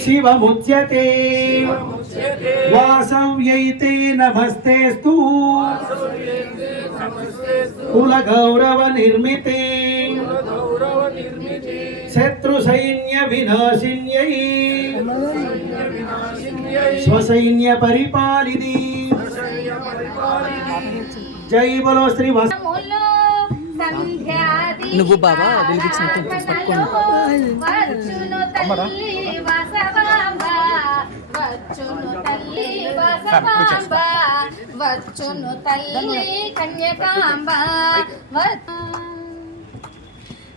शिवमुच्यते वासव्यैते नमस्तेस्तु कुलगौरव निर्मिते शत्रुसैन्य विनाशिन्यै स्वसैन्य परिपालिनी जय बोलो श्री నువ్వు బాబా వెలిగించినట్టు పట్టుకోండి. వచ్చును తల్లి కన్యకాంబ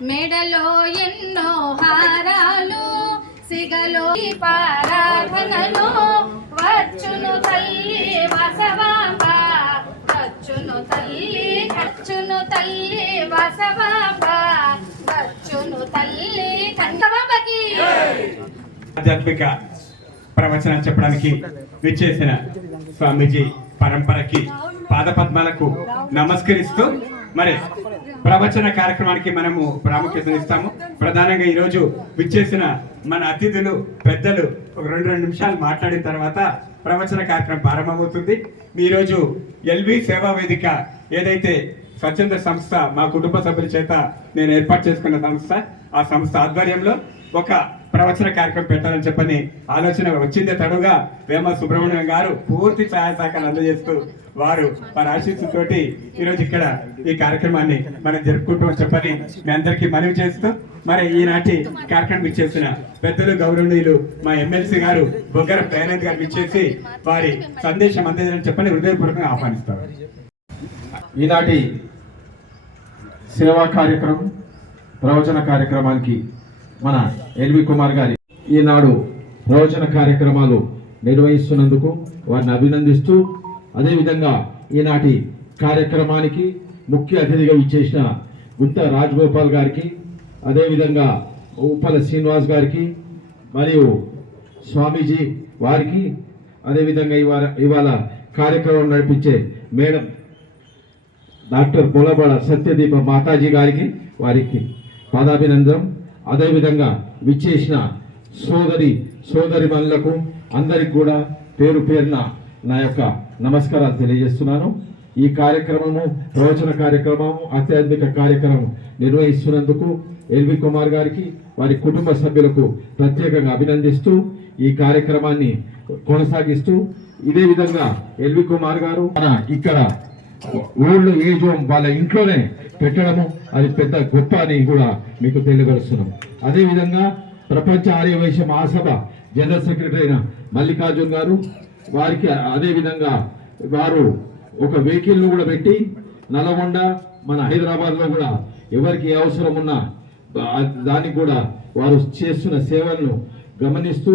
మెడలో ఎన్నో హారాలు సిగలో పారాధనలు వచ్చును తల్లి వాసవాంబ వచ్చును తల్లి వాసవాంబ వచ్చును తల్లి కంఠబాబకి. ఆధ్యాత్మిక ప్రవచనం చెప్పడానికి విచ్చేసిన స్వామీజీ పరంపరకి పాదపద్మాలకు నమస్కరిస్తూ మరి ప్రవచన కార్యక్రమానికి మనము ప్రాముఖ్యతనిస్తాము. ప్రధానంగా ఈరోజు విచ్చేసిన మన అతిథులు పెద్దలు ఒక రెండు నిమిషాలు మాట్లాడిన తర్వాత ప్రవచన కార్యక్రమం ప్రారంభమవుతుంది. ఈరోజు ఎల్వి సేవా వేదిక ఏదైతే స్వచ్ఛంద సంస్థ మా కుటుంబ సభ్యుల చేత నేను ఏర్పాటు చేసుకున్న సంస్థ, ఆ సంస్థ ఆధ్వర్యంలో ఒక ప్రవచన కార్యక్రమం పెట్టాలని చెప్పని ఆలోచన వచ్చిందే తడుగా వేమ సుబ్రహ్మణ్యం గారు పూర్తి సహాయ సహకారాలు అందజేస్తూ వారి ఆశీస్సుతోటి ఈరోజు ఇక్కడ ఈ కార్యక్రమాన్ని మనం జరుపుకుంటామని చెప్పని మీ అందరికీ మనవి చేస్తూ మరి ఈనాటి కార్యక్రమం ఇచ్చేసిన పెద్దలు గౌరవనీయులు మా ఎమ్మెల్సీ గారు బొగ్గర దయానంద్ గారు ఇచ్చేసి వారి సందేశం అందించాలని చెప్పని హృదయపూర్వకంగా ఆహ్వానిస్తారు. ఈనాటి సేవా కార్యక్రమం ప్రవచన కార్యక్రమానికి మన ఎల్వి కుమార్ గారి ఈనాడు ప్రవచన కార్యక్రమాలు నిర్వహిస్తున్నందుకు వారిని అభినందిస్తూ, అదేవిధంగా ఈనాటి కార్యక్రమానికి ముఖ్య అతిథిగా ఇచ్చేసిన గుంత రాజగోపాల్ గారికి, అదేవిధంగా ఉప్పల శ్రీనివాస్ గారికి మరియు స్వామీజీ వారికి, అదేవిధంగా ఇవాళ కార్యక్రమం నడిపించే మేడం డాక్టర్ పొలబడ సత్యదీప మాతాజీ గారికి వారికి పాదాభినందనం. అదేవిధంగా విచ్చేసిన సోదరిమణులకు అందరికి కూడా పేరు పేరున నా యొక్క నమస్కారాలు తెలియజేస్తున్నాను. ఈ కార్యక్రమము ప్రవచన కార్యక్రమము ఆధ్యాత్మిక కార్యక్రమం నిర్వహిస్తున్నందుకు ఎల్వి కుమార్ గారికి వారి కుటుంబ సభ్యులకు ప్రత్యేకంగా అభినందిస్తూ ఈ కార్యక్రమాన్ని కొనసాగిస్తూ, ఇదే విధంగా ఎల్వి కుమార్ గారు ఇక్కడ ఊళ్ళో ఏజోం వాళ్ళ ఇంట్లోనే పెట్టడము అది పెద్ద గొప్ప అని కూడా మీకు తెలియపరుస్తున్నాం. అదేవిధంగా ప్రపంచ ఆర్యవైశ్య మహాసభ జనరల్ సెక్రటరీ అయిన మల్లికార్జున్ గారు వారికి అదేవిధంగా వారు ఒక వెహికల్ను కూడా పెట్టి నల్గొండ మన హైదరాబాద్లో కూడా ఎవరికి అవసరం ఉన్నా దానికి కూడా వారు చేస్తున్న సేవలను గమనిస్తూ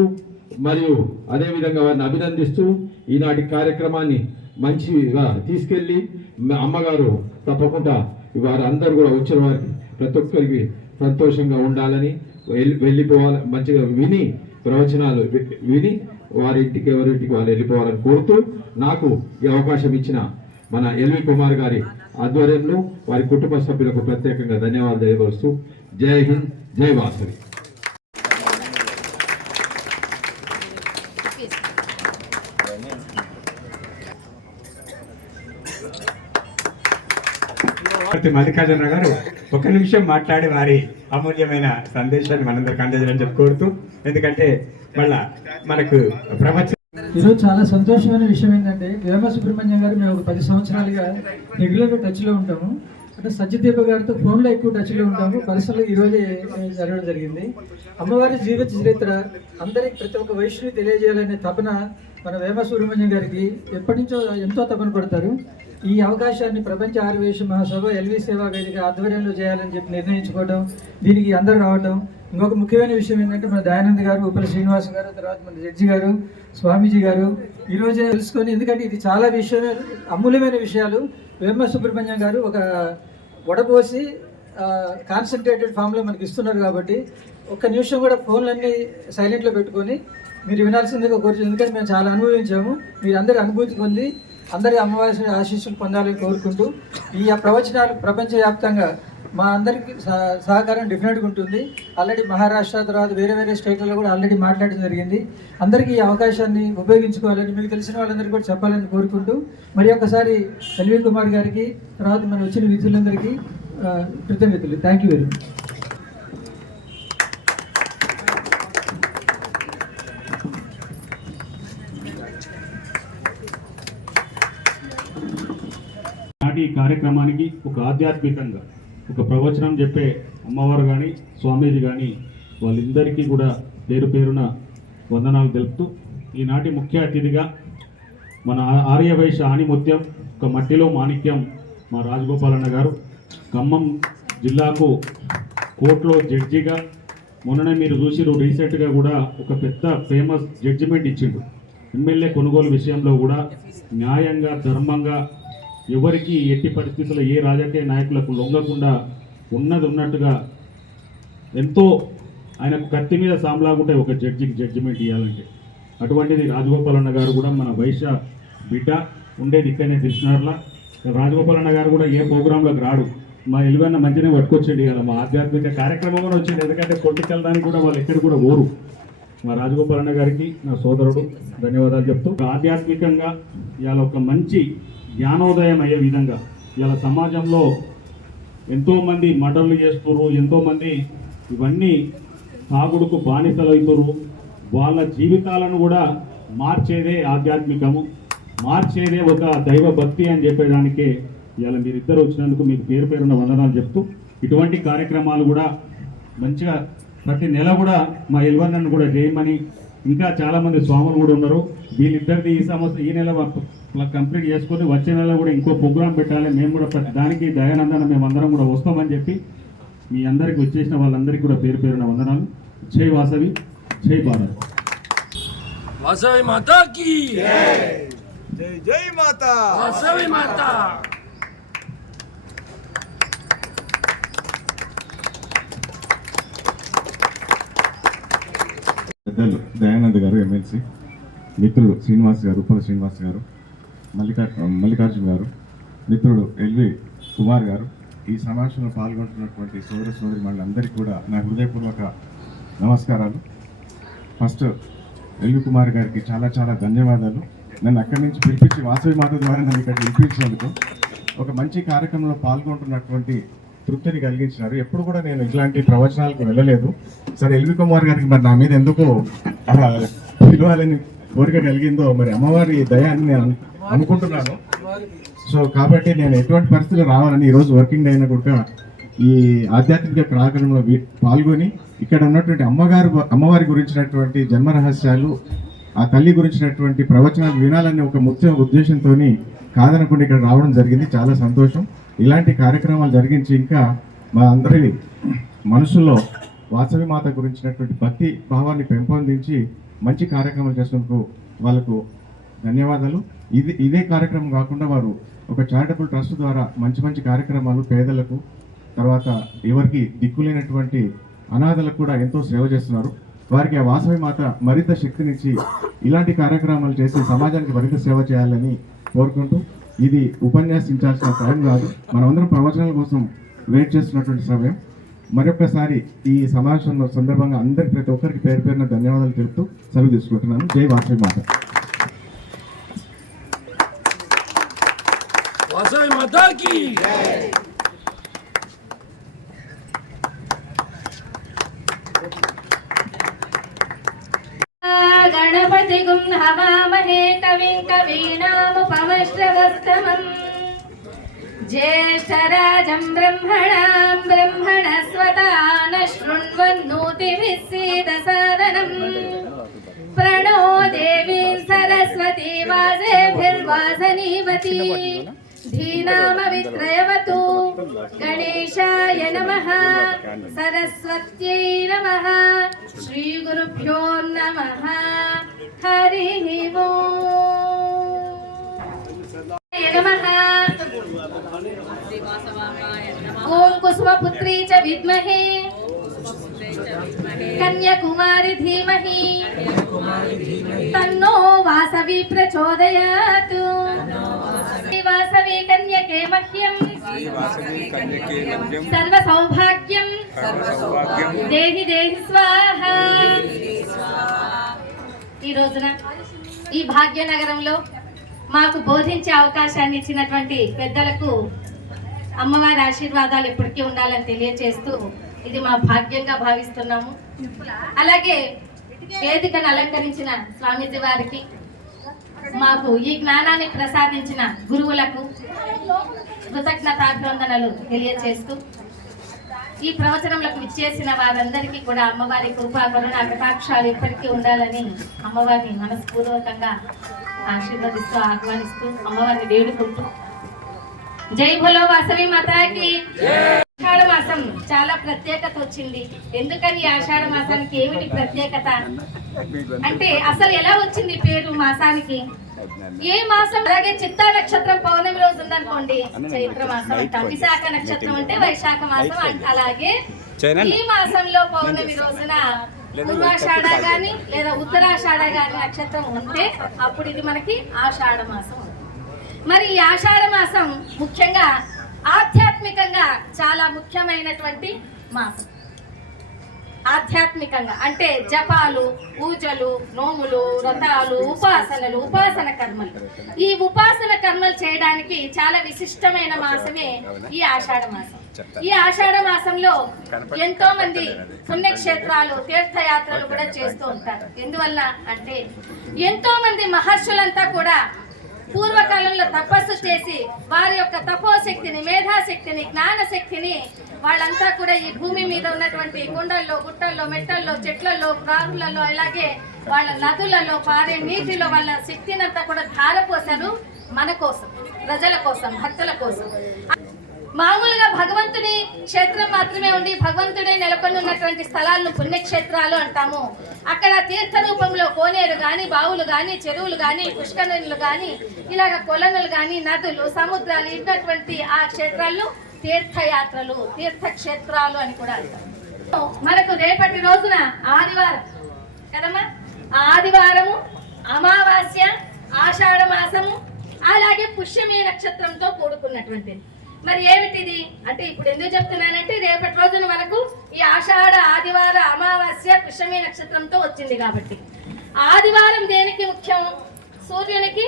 మరియు అదేవిధంగా వారిని అభినందిస్తూ ఈనాటి కార్యక్రమాన్ని మంచిగా తీసుకెళ్ళి అమ్మగారు తప్పకుండా వారు అందరూ కూడా వచ్చిన వారికి ప్రతి ఒక్కరికి సంతోషంగా ఉండాలని వెళ్ళిపోవాలి, మంచిగా విని ప్రవచనాలు విని వారింటికి ఎవరింటికి వాళ్ళు వెళ్ళిపోవాలని కోరుతూ నాకు ఈ అవకాశం ఇచ్చిన మన ఎల్వి కుమార్ గారి ఆధ్వర్యంలో వారి కుటుంబ సభ్యులకు ప్రత్యేకంగా ధన్యవాదాలు తెలియపరుస్తూ జై హింద్, జై వాసవి. మల్లికార్జున గారు ఒక నిమిషం మాట్లాడి వారి అమూల్యమైన సందేశాన్ని మనందరికి అందజేయాలని చెప్పి కోరుతూ, ఎందుకంటే మళ్ళా మనకు ప్రపంచం ఈరోజు చాలా సంతోషమైన విషయం ఏంటంటే వేమ సుబ్రహ్మణ్యం గారు మేము ఒక 10 సంవత్సరాలుగా రెగ్యులర్గా టచ్లో ఉంటాము. అంటే సత్యదీప గారితో ఫోన్లో ఎక్కువ టచ్లో ఉంటాము. పర్సనల్గా ఈరోజే జరగడం జరిగింది. అమ్మవారి జీవిత చరిత్ర అందరికి ప్రతి ఒక్క వైష్ణవి తెలియజేయాలనే తపన మన వేమ సుబ్రహ్మణ్యం గారికి ఎప్పటి నుంచో ఎంతో తపన పడతారు. ఈ అవకాశాన్ని ప్రపంచ ఆర్యవైశ్య మహాసభ ఎల్వి సేవా వేదిక ఆధ్వర్యంలో చేయాలని చెప్పి నిర్ణయించుకోవడం, దీనికి అందరూ రావడం. ఇంకొక ముఖ్యమైన విషయం ఏంటంటే మన దయానంద్ గారు, ఉప్పల శ్రీనివాస్ గారు, తర్వాత మన జడ్జి గారు, స్వామీజీ గారు ఈరోజే తెలుసుకొని, ఎందుకంటే ఇది చాలా అమూల్యమైన విషయాలు. వేమ సుబ్రహ్మణ్యం గారు ఒక వడపోసి కాన్సన్ట్రేటెడ్ ఫామ్లో మనకి ఇస్తున్నారు కాబట్టి ఒక్క నిమిషం కూడా ఫోన్లన్నీ సైలెంట్లో పెట్టుకొని మీరు వినాల్సిందిగా కోరుతుంది. ఎందుకంటే మేము చాలా అనుభవించాము. మీరు అందరి అనుభూతి పొంది అందరి అమ్మవారి ఆశీస్సులు పొందాలని కోరుకుంటూ ఈ ప్రవచనాలు ప్రపంచవ్యాప్తంగా మా అందరికి సహకారం డెఫినెట్గా ఉంటుంది. ఆల్రెడీ మహారాష్ట్ర తర్వాత వేరే వేరే స్టేట్లలో కూడా ఆల్రెడీ మాట్లాడడం జరిగింది. అందరికీ ఈ అవకాశాన్ని ఉపయోగించుకోవాలని మీకు తెలిసిన వాళ్ళందరికీ కూడా చెప్పాలని కోరుకుంటూ మరి ఒకసారి ఎల్వి కుమార్ గారికి తర్వాత మన వచ్చిన విధులందరికీ కృతజ్ఞతలు. Thank you very much. నాటి కార్యక్రమానికి ఒక ఆధ్యాత్మికంగా ఒక ప్రవచనం చెప్పే అమ్మవారు కానీ స్వామీజీ కానీ వాళ్ళందరికీ కూడా పేరు పేరున వందనాలు తెలుపుతూ ఈనాటి ముఖ్య అతిథిగా మన ఆర్యవైశ్య ఆణిముత్యం ఒక మట్టిలో మాణిక్యం మా రాజగోపాలన్న గారు ఖమ్మం జిల్లాకు కోర్టులో జడ్జిగా మొన్ననే మీరు చూసిరు రీసెంట్గా కూడా ఒక పెద్ద ఫేమస్ జడ్జిమెంట్ ఇచ్చిండు. ఎమ్మెల్యే కొనుగోలు విషయంలో కూడా న్యాయంగా ధర్మంగా ఎవరికి ఎట్టి పరిస్థితుల్లో ఏ రాజకీయ నాయకులకు లొంగకుండా ఉన్నది ఉన్నట్టుగా ఎంతో ఆయనకు కత్తి మీద సాంలాగుంటే ఒక జడ్జికి జడ్జిమెంట్ ఇవ్వాలంటే అటువంటిది రాజగోపాలన్న గారు కూడా మన వైశ్య బిడ్డ ఉండేది ఇక్కడనే తెలిసినారులా. రాజగోపాలన్న గారు కూడా ఏ ప్రోగ్రాంలోకి రాడు, మా ఎలువన్న మంచిగా పట్టుకొచ్చేది కదా, మా ఆధ్యాత్మిక కార్యక్రమం కూడా వచ్చింది. ఎందుకంటే కొట్టుకెళ్ళడానికి కూడా వాళ్ళు ఎక్కడ కూడా ఓరు. మా రాజగోపాలన్న గారికి నా సోదరుడు ధన్యవాదాలు చెప్తూ ఆధ్యాత్మికంగా ఇవాళ ఒక మంచి జ్ఞానోదయం అయ్యే విధంగా ఇలా సమాజంలో ఎంతోమంది మర్డర్లు చేస్తున్నారు, ఎంతోమంది ఇవన్నీ తాగుడుకు బానిసలు అవుతున్నారు. వాళ్ళ జీవితాలను కూడా మార్చేదే ఆధ్యాత్మికము, మార్చేదే ఒక దైవ భక్తి అని చెప్పేదానికే ఇవాళ మీరిద్దరు వచ్చినందుకు మీకు పేరు పేరున్న వందనాలు చెప్తూ ఇటువంటి కార్యక్రమాలు కూడా మంచిగా ప్రతి నెల కూడా మా ఎల్వన్నను కూడా చేయమని, ఇంకా చాలామంది స్వాములు కూడా ఉన్నారు. వీళ్ళిద్దరిది ఈ సంవత్సరం ఈ నెల కంప్లీట్ చేసుకొని వచ్చే నెల కూడా ఇంకో ప్రోగ్రాం పెట్టాలి. మేము కూడా ప్రతి దానికి దయానందన మేమందరం కూడా వస్తామని చెప్పి మీ అందరికి వచ్చేసిన వాళ్ళందరికీ కూడా పేరు పేరున వందనాలు. జై వాసవి, జై భారత్. వాసవి మాతా కీ జై జై మాతా వాసవి మాతా. పెద్దలు దయానంద్ గారు ఎమ్మెల్సీ, మిత్రుడు శ్రీనివాస్ గారు, ఉప్పల శ్రీనివాస్ గారు, మల్లికార్జున గారు, మిత్రుడు ఎల్వి కుమార్ గారు, ఈ సమావేశంలో పాల్గొంటున్నటువంటి సోదర సోదరి మళ్ళందరికీ కూడా నా హృదయపూర్వక నమస్కారాలు. ఫస్ట్ ఎల్వి కుమార్ గారికి చాలా చాలా ధన్యవాదాలు. నన్ను అక్కడి నుంచి పిలిపించి వాసవి మాత ద్వారా నన్ను ఇక్కడ పిలిపించినందుకు ఒక మంచి కార్యక్రమంలో పాల్గొంటున్నటువంటి తృప్తిని కలిగించినారు. ఎప్పుడు కూడా నేను ఇట్లాంటి ప్రవచనాలకు వెళ్ళలేదు. సరే ఎల్వి కుమార్ గారికి మరి నా మీద ఎందుకో పిలవాలని కోరిక కలిగిందో మరి అమ్మవారి దయ అని నేను అనుకుంటున్నాను. సో కాబట్టి నేను ఎటువంటి పరిస్థితులు రావాలని ఈరోజు వర్కింగ్ డే అయినా కూడా ఈ ఆధ్యాత్మిక కార్యక్రమంలో పాల్గొని ఇక్కడ ఉన్నటువంటి అమ్మవారి గురించినటువంటి జన్మ రహస్యాలు, ఆ తల్లి గురించినటువంటి ప్రవచనాలు వినాలనే ఒక ముఖ్య ఉద్దేశంతో కాదనకుండా ఇక్కడ రావడం జరిగింది. చాలా సంతోషం. ఇలాంటి కార్యక్రమాలు జరిగించి ఇంకా మా అందరి మనసులో వాసవి మాత గురించినటువంటి భక్తి భావాన్ని పెంపొందించి మంచి కార్యక్రమాలు చేసినందుకు వాళ్ళకు ధన్యవాదాలు. ఇదే కార్యక్రమం కాకుండా వారు ఒక చారిటబుల్ ట్రస్ట్ ద్వారా మంచి మంచి కార్యక్రమాలు పేదలకు, తర్వాత ఎవరికి దిక్కులేనటువంటి అనాథలకు కూడా ఎంతో సేవ చేస్తున్నారు. వారికి ఆ వాసవి మాత మరింత శక్తినిచ్చి ఇలాంటి కార్యక్రమాలు చేసి సమాజానికి మరింత సేవ చేయాలని కోరుకుంటూ, ఇది ఉపన్యాసించాల్సిన టైం కాదు, మనమందరం ప్రవచనాల కోసం వెయిట్ చేస్తున్నటువంటి సమయం. మరొకసారి ఈ సమావేశంలో సందర్భంగా అందరికి ప్రతి ఒక్కరికి పేరు పేరున ధన్యవాదాలు తెలుపుతూ సెలవు తీసుకుంటున్నాను. జై వాసవి మాత. వాసవి మాతా కీ గణపతి గుం హవామహే కవిం కవీనాముపమశ్రవస్తమం జ్యేష్ఠరాజం బ్రహ్మణాం బ్రహ్మణస్వతాన శృణ్వన్నోతిభిः सीदसादनं प्रणो देवी सरस्वती वासेभिर्वासनीवती धीनामवित्रयवतु गणेशाय नमः सरस्वत्यै नमः श्रीगुरुभ्यो नमः हरिः नमः ॐ कुसुमपुत्री च विद्महे कन्याकुमारी धीमहि तन्नो वासवी प्रचोदयात्। వాసవీ కన్యకే మహ్యం సర్వ సౌభాగ్యం దేహి దేహి స్వాహ. ఈ రోజున ఈ భాగ్యనగరంలో మాకు బోధించే అవకాశాన్ని ఇచ్చినటువంటి పెద్దలకు అమ్మవారి ఆశీర్వాదాలు ఎప్పటికీ ఉండాలని తెలియచేస్తూ ఇది మా భాగ్యంగా భావిస్తున్నాము. అలాగే వేదికను అలంకరించిన స్వామీజీ వారికి, మాకు ఈ జ్ఞానాన్ని ప్రసాదించిన గురువులకు కృతజ్ఞతాభివందనలు తెలియచేస్తూ ఈ ప్రవచనములకు విచ్చేసిన వారందరికీ కూడా అమ్మవారి కృపా కరుణ కటాక్షాలు ఎప్పటికీ ఉండాలని అమ్మవారిని మనస్పూర్వకంగా ఆశీర్వదిస్తూ ఆహ్వానిస్తూ అమ్మవారిని వేడుకుంటూ జై భోలో వాసవి మాతాకి. ఆషాఢ మాసం చాలా ప్రత్యేకత వచ్చింది. ఎందుకని ఆషాఢ మాసానికి ఏమిటి ప్రత్యేకత అంటే అసలు ఎలా వచ్చింది పేరు మాసానికి? ఏ మాసం? అలాగే చిత్తా నక్షత్రం పౌర్ణమి రోజు ఉందనుకోండి చైత్ర మాసం అంటాం. విశాఖ నక్షత్రం అంటే వైశాఖ మాసం అంట. అలాగే ఈ మాసంలో పౌర్ణమి రోజున పూర్వాషాఢ గాని లేదా ఉత్తరాషాఢ గాని నక్షత్రం ఉంటే అప్పుడు ఇది మనకి ఆషాఢ మాసం. మరి ఈ ఆషాఢ మాసం ముఖ్యంగా ఆధ్యాత్మికంగా చాలా ముఖ్యమైనటువంటి మాసం. ఆధ్యాత్మికంగా అంటే జపాలు, పూజలు, నోములు, వ్రతాలు, ఉపాసనలు, ఉపాసన కర్మలు. ఈ ఉపాసన కర్మలు చేయడానికి చాలా విశిష్టమైన మాసమే ఈ ఆషాఢ మాసం. ఈ ఆషాఢ మాసంలో ఎంతో మంది పుణ్యక్షేత్రాలు, తీర్థయాత్రలు కూడా చేస్తూ ఉంటారు. ఎందువల్ల అంటే ఎంతో మంది మహర్షులంతా కూడా పూర్వకాలంలో తపస్సు చేసి వారి యొక్క తపోశక్తిని, మేధాశక్తిని, జ్ఞానశక్తిని వాళ్ళంతా కూడా ఈ భూమి మీద ఉన్నటువంటి కొండల్లో, గుట్టల్లో, మెట్టల్లో, చెట్లలో, ప్రారులలో, అలాగే వాళ్ళ నదులలో పారే నీటిలో వాళ్ళ శక్తిని అంతా కూడా ధారపోసారు మన కోసం, ప్రజల కోసం, భక్తుల కోసం. మామూలుగా భగవంతుని క్షేత్రం మాత్రమే ఉండి భగవంతుడే నెలకొని ఉన్నటువంటి స్థలాలను పుణ్యక్షేత్రాలు అంటాము. అక్కడ తీర్థ రూపంలో కోనేరు గాని, బావులు గాని, చెరువులు గాని, పుష్కరిణులు గాని, ఇలాగ కొలనులు గాని, నదులు, సముద్రాలు ఉన్నటువంటి ఆ క్షేత్రాలను తీర్థయాత్రలు, తీర్థక్షేత్రాలు అని కూడా అంటారు. మనకు రేపటి రోజున ఆదివారం కదమ్మా, ఆదివారము, అమావాస్య, ఆషాఢ మాసము, అలాగే పుష్యమి నక్షత్రంతో కూడుకున్నటువంటిది. మరి ఏమిటిది అంటే ఇప్పుడు ఎందుకు చెప్తున్నానంటే రేపటి రోజున మనకు ఈ ఆషాఢ, ఆదివార, అమావాస్య పుష్యమి నక్షత్రంతో వచ్చింది కాబట్టి. ఆదివారం దేనికి ముఖ్యం? సూర్యునికి,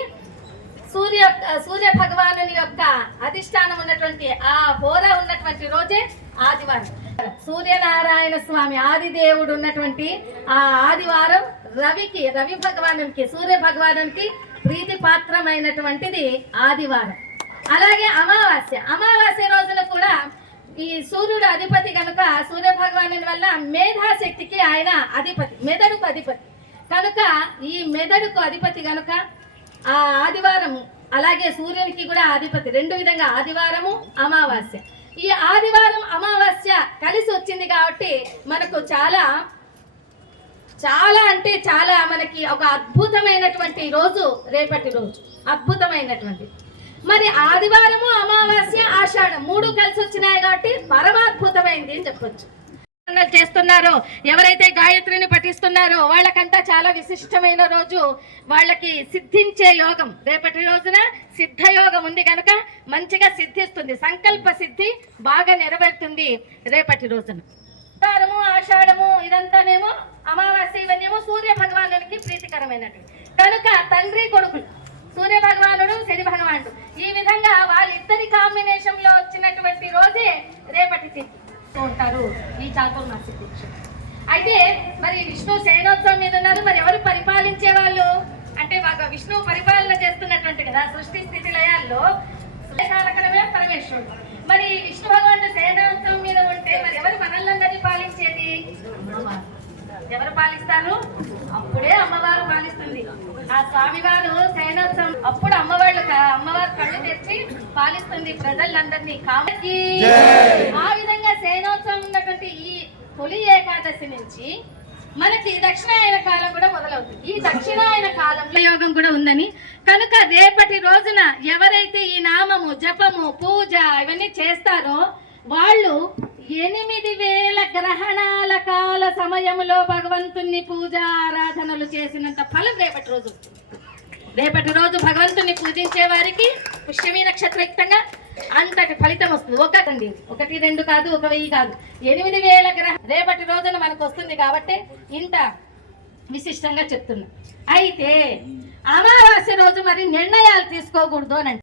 సూర్య భగవానుని యొక్క అధిష్టానం ఉన్నటువంటి ఆ హోర ఉన్నటువంటి రోజే ఆదివారం. సూర్యనారాయణ స్వామి ఆదిదేవుడు ఉన్నటువంటి ఆ ఆదివారం రవి భగవానునికి, సూర్య భగవానునికి ప్రీతి పాత్రమైనటువంటిది ఆదివారం. అలాగే అమావాస్య రోజున కూడా ఈ సూర్యుడు అధిపతి కనుక సూర్య భగవాను వల్ల మేధాశక్తికి ఆయన అధిపతి, మెదడుకు అధిపతి కనుక ఈ మెదడుకు అధిపతి కనుక ఆ ఆదివారము, అలాగే సూర్యునికి కూడా అధిపతి. రెండు విధంగా ఆదివారము, అమావాస్య. ఈ ఆదివారం, అమావాస్య కలిసి వచ్చింది కాబట్టి మనకు చాలా అంటే చాలా మనకి ఒక అద్భుతమైనటువంటి రోజు రేపటి రోజు, అద్భుతమైనటువంటి. మరి ఆదివారము, అమావాస్య, ఆషాఢం మూడు కలిసి వచ్చినాయి కాబట్టి పరమాద్భుతమైంది అని చెప్పొచ్చు. చేస్తున్నారో ఎవరైతే గాయత్రిని పఠిస్తున్నారో వాళ్ళకంతా చాలా విశిష్టమైన రోజు. వాళ్ళకి సిద్ధించే యోగం రేపటి రోజున సిద్ధయోగం ఉంది కనుక మంచిగా సిద్ధిస్తుంది. సంకల్ప సిద్ధి బాగా నెరవేరుతుంది రేపటి రోజున. ఆదివారము, ఆషాఢము ఇదంతానేమో అమావాస్య, ఇవన్నేమో సూర్య భగవానునికి ప్రీతికరమైనట్టు కనుక తండ్రి కొడుకులు, సూర్య భగవానుడు, శని భగవానుడు, ఈ విధంగా వాళ్ళిద్దరి కాంబినేషన్ లో వచ్చినటువంటి రోజే రేపటి తిథి ఉంటారు ఈ చాతుర్మాస్య దీక్ష. అయితే మరి విష్ణు శయనోత్సవం మీద ఉన్నారు. మరి ఎవరు పరిపాలించే వాళ్ళు అంటే విష్ణువు పరిపాలన చేస్తున్నటువంటి కదా సృష్టి స్థితి లయాల్లో పరమేశ్వరుడు. మరి విష్ణు భగవానుడు శయనోత్సవం మీద ఉంటే మరి ఎవరు మనల్ని పాలించేది? ఎవరు పాలిస్తారు? అప్పుడే అమ్మవారు పాలిస్తుంది. ఆ స్వామివారు శయనోత్సవం అప్పుడు అమ్మవారు కళ్ళు తెచ్చి పాలిస్తుంది ప్రజలందరినీ. కాబట్టి ఆ విధంగా శయనోత్సవం ఉన్నటువంటి ఈ తొలి ఏకాదశి నుంచి మనకి దక్షిణాయన కాలం కూడా మొదలవుతుంది. ఈ దక్షిణాయన కాలంలో యోగం కూడా ఉందని కనుక రేపటి రోజున ఎవరైతే ఈ నామము, జపము, పూజ ఇవన్నీ చేస్తారో వాళ్ళు 8,000 గ్రహణాల కాల సమయంలో భగవంతుని పూజ ఆరాధనలు చేసినంత ఫలం రేపటి రోజు. రేపటి రోజు భగవంతుని పూజించే వారికి పుష్యమి నక్షత్రయుక్తంగా అంతటి ఫలితం వస్తుంది. ఒకటండి, 1 2 కాదు, 1000 కాదు, 8000 గ్రహం రేపటి రోజున మనకు వస్తుంది. కాబట్టి ఇంత విశిష్టంగా చెప్తున్నా. అయితే అమావాస్య రోజు మరి నిర్ణయాలు తీసుకోకూడదు అని అంటే